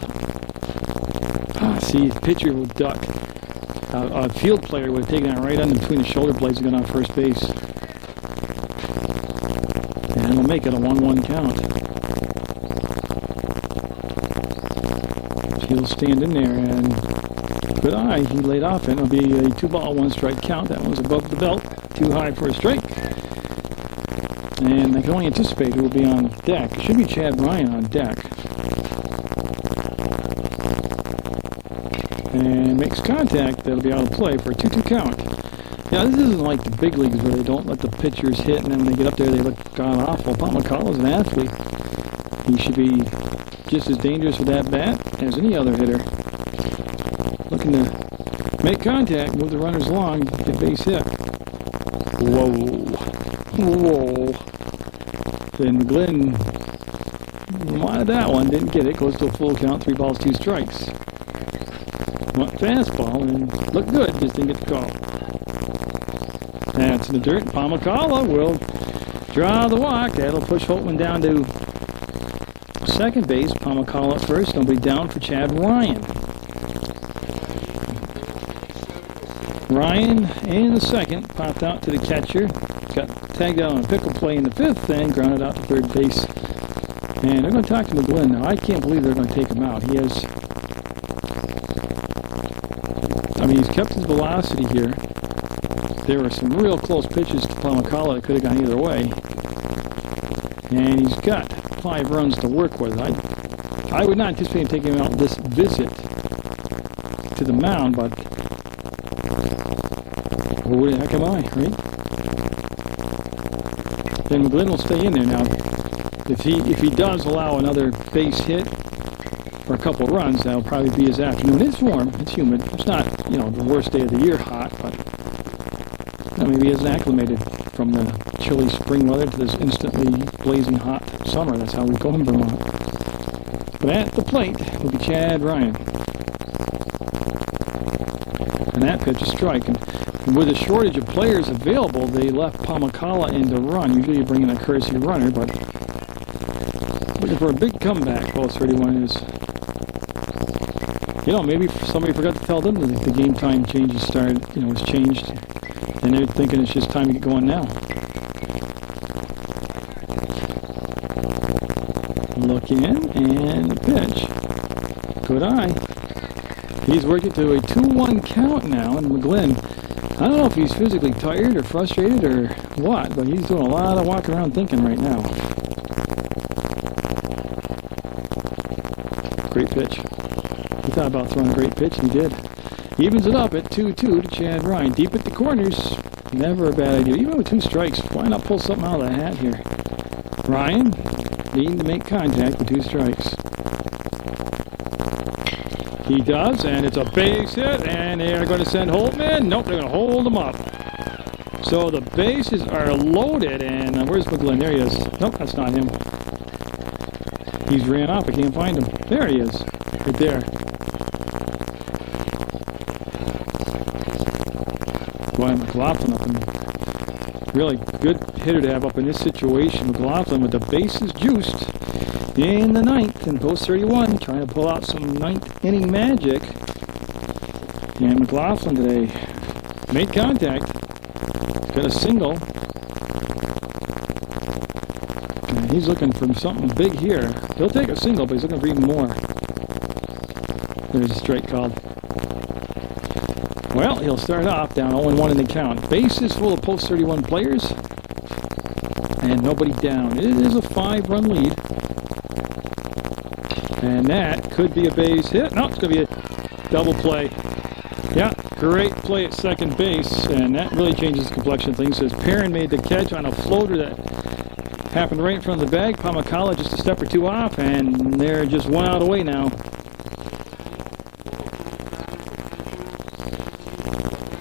see, the pitcher will duck. A field player would have taken that right under between the shoulder blades and gone on first base. And they'll make it a 1-1 count. He'll stand in there, and good eye, he laid off it. It'll be a 2-ball, 1-strike count. That one's above the belt, too high for a strike. And I can only anticipate who will be on deck. It should be Chad Ryan on deck. And makes contact. That'll be out of play for a 2-2 count. Now, this isn't like the big leagues where they don't let the pitchers hit, and then when they get up there, they look god awful. Palmacala's an athlete. He should be just as dangerous with that bat as any other hitter. Looking to make contact, move the runners along, get base hit. Whoa. Whoa. Then McGlynn wanted that one, didn't get it, goes to a full count, 3 balls, 2 strikes. Went fastball and looked good, just didn't get the call. That's in the dirt. Palmacala will draw the walk. That'll push Holtman down to second base. Palmacala at first. Nobody down for Chad Ryan. Ryan in the second. Popped out to the catcher. Got tagged out on a pickle play in the 5th and grounded out to third base. And they're going to talk to McGlynn now. I can't believe they're going to take him out. He has... he's kept his velocity here. There were some real close pitches to Palmacala that could have gone either way. And he's got 5 runs to work with. I would not anticipate him taking him out this visit to the mound, but who the heck am I, right? Then McGlynn will stay in there now. If he does allow another base hit or a couple runs, that'll probably be his afternoon. It's warm, it's humid. It's not, the worst day of the year hot, but maybe he hasn't acclimated from the chilly spring weather to this instantly blazing hot summer. That's how we go in Vermont. But at the plate will be Chad Ryan. And that pitch is strike. And with a shortage of players available, they left Palmacala in to run. Usually you bring in a courtesy runner, but looking for a big comeback, post 31 is. Maybe somebody forgot to tell them that the game time changes started, was changed. And they're thinking it's just time to get going now. Look in and pitch. Good eye. He's working to a 2-1 count now, and McGlynn, I don't know if he's physically tired or frustrated or what, but he's doing a lot of walking around thinking right now. Great pitch. He thought about throwing a great pitch, and he did. He evens it up at 2-2 to Chad Ryan. Deep at the corners. Never a bad idea. Even with 2 strikes, why not pull something out of the hat here? Ryan needing to make contact with 2 strikes. He does, and it's a base hit, and they are going to send Holtman. Nope, they're going to hold him up. So the bases are loaded, and where's McGlynn? There he is. Nope, that's not him. He's ran off. I can't find him. There he is. Right there. Boy, McLaughlin up in really good hitter to have up in this situation. McLaughlin with the bases juiced in the 9th and post 31, trying to pull out some 9th inning magic. And McLaughlin today made contact. Got a single. And he's looking for something big here. He'll take a single, but he's looking for even more. There's a strike called. Well, he'll start off down 0-1 in the count. Bases full of post 31 players. And nobody down. It is a 5-run lead. And that could be a base hit. No, it's going to be a double play. Yeah, great play at second base. And that really changes the complexion of things. As Perrin made the catch on a floater that happened right in front of the bag. Palmacala just a step or 2 off. And they're just 1 out away now.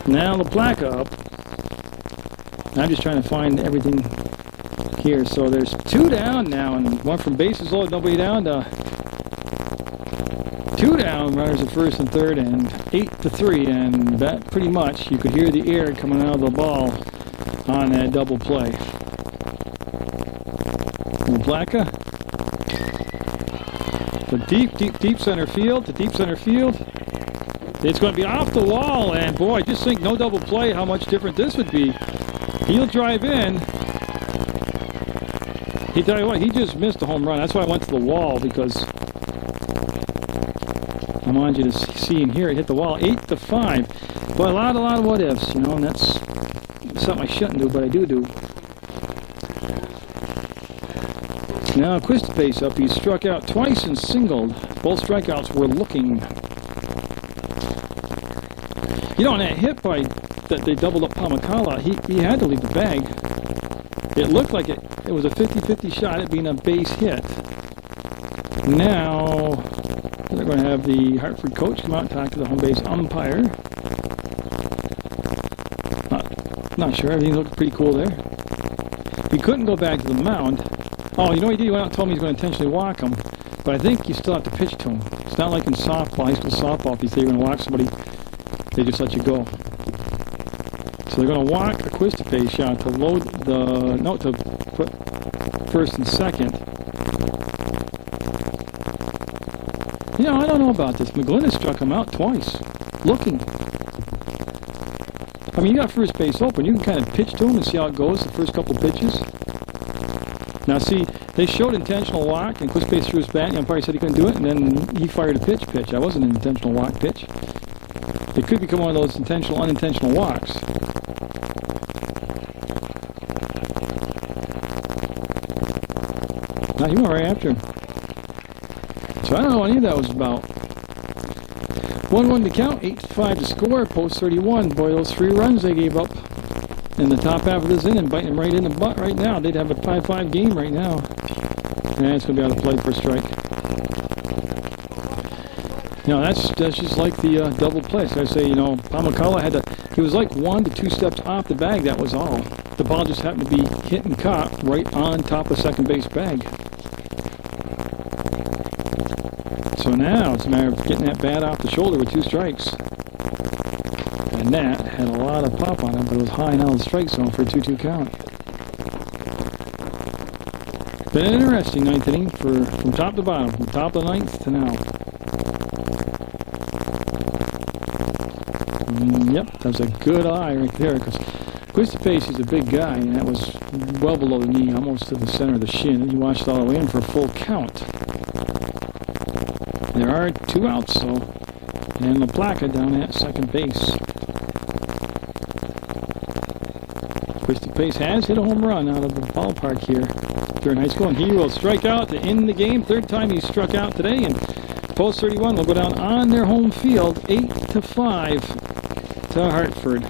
Now the plaque up. I'm just trying to find everything here. So there's 2 down now, and one from bases loaded, nobody down, to 2 down, runners at first and third, and 8-3, and that pretty much, you could hear the air coming out of the ball on that double play. And Blacka to deep center field, It's going to be off the wall, and boy, just think no double play, how much different this would be. He'll drive in. He tell you what, he just missed a home run. That's why I went to the wall, because I wanted you to see and hear it hit the wall. 8-5. Boy, a lot of what ifs, you know, and that's something I shouldn't do, but I do. Now, Quistpace up. He struck out twice and singled. Both strikeouts were looking. You know, on that hit by that they doubled up Pamacala, he had to leave the bag. It looked like it was a 50-50 shot at being a base hit. Now, they're going to have the Hartford coach come out and talk to the home base umpire. Not sure. Everything looked pretty cool there. He couldn't go back to the mound. Oh, you know what he did? He went out and told me he's going to intentionally walk him. But I think you still have to pitch to him. It's not like in softball, high school softball. If you say you're going to walk somebody, they just let you go. So they're going to walk a Quistpace shot to load the... No, to put first and second. You know, I don't know about this. McGlynn has struck him out twice. Looking. I mean, you got first base open. You can kind of pitch to him and see how it goes the first couple pitches. Now, see, they showed intentional walk, and Quistpace threw his bat. The umpire said he couldn't do it, and then he fired a pitch. That wasn't an intentional walk pitch. It could become one of those intentional, unintentional walks. Now, he went right after him. So I don't know what any of that was about. 1-1 to count, 8-5 to score, post 31. Boy, those 3 runs they gave up in the top half of this inning, biting them right in the butt right now. They'd have a 5-5 game right now. And it's going to be out of play for a strike. You know, that's just like the double play. So I say, you know, Pamacala he was like 1 to 2 steps off the bag, that was all. The ball just happened to be hit and caught right on top of second base bag. So now it's a matter of getting that bat off the shoulder with 2 strikes. And that had a lot of pop on it, but it was high and out of the strike zone for a 2-2 count. Been an interesting 9th inning from top to bottom, from top of the 9th to now. Yep, that was a good eye right there, because Quistpace is a big guy, and that was well below the knee, almost to the center of the shin, and he watched all the way in for a full count. There are 2 outs, so, and LaPlaca down at second base. Quistpace has hit a home run out of the ballpark here during high school, and he will strike out to end the game. 3rd time he's struck out today, and post 31 will go down on their home field, 8-5 to Hartford.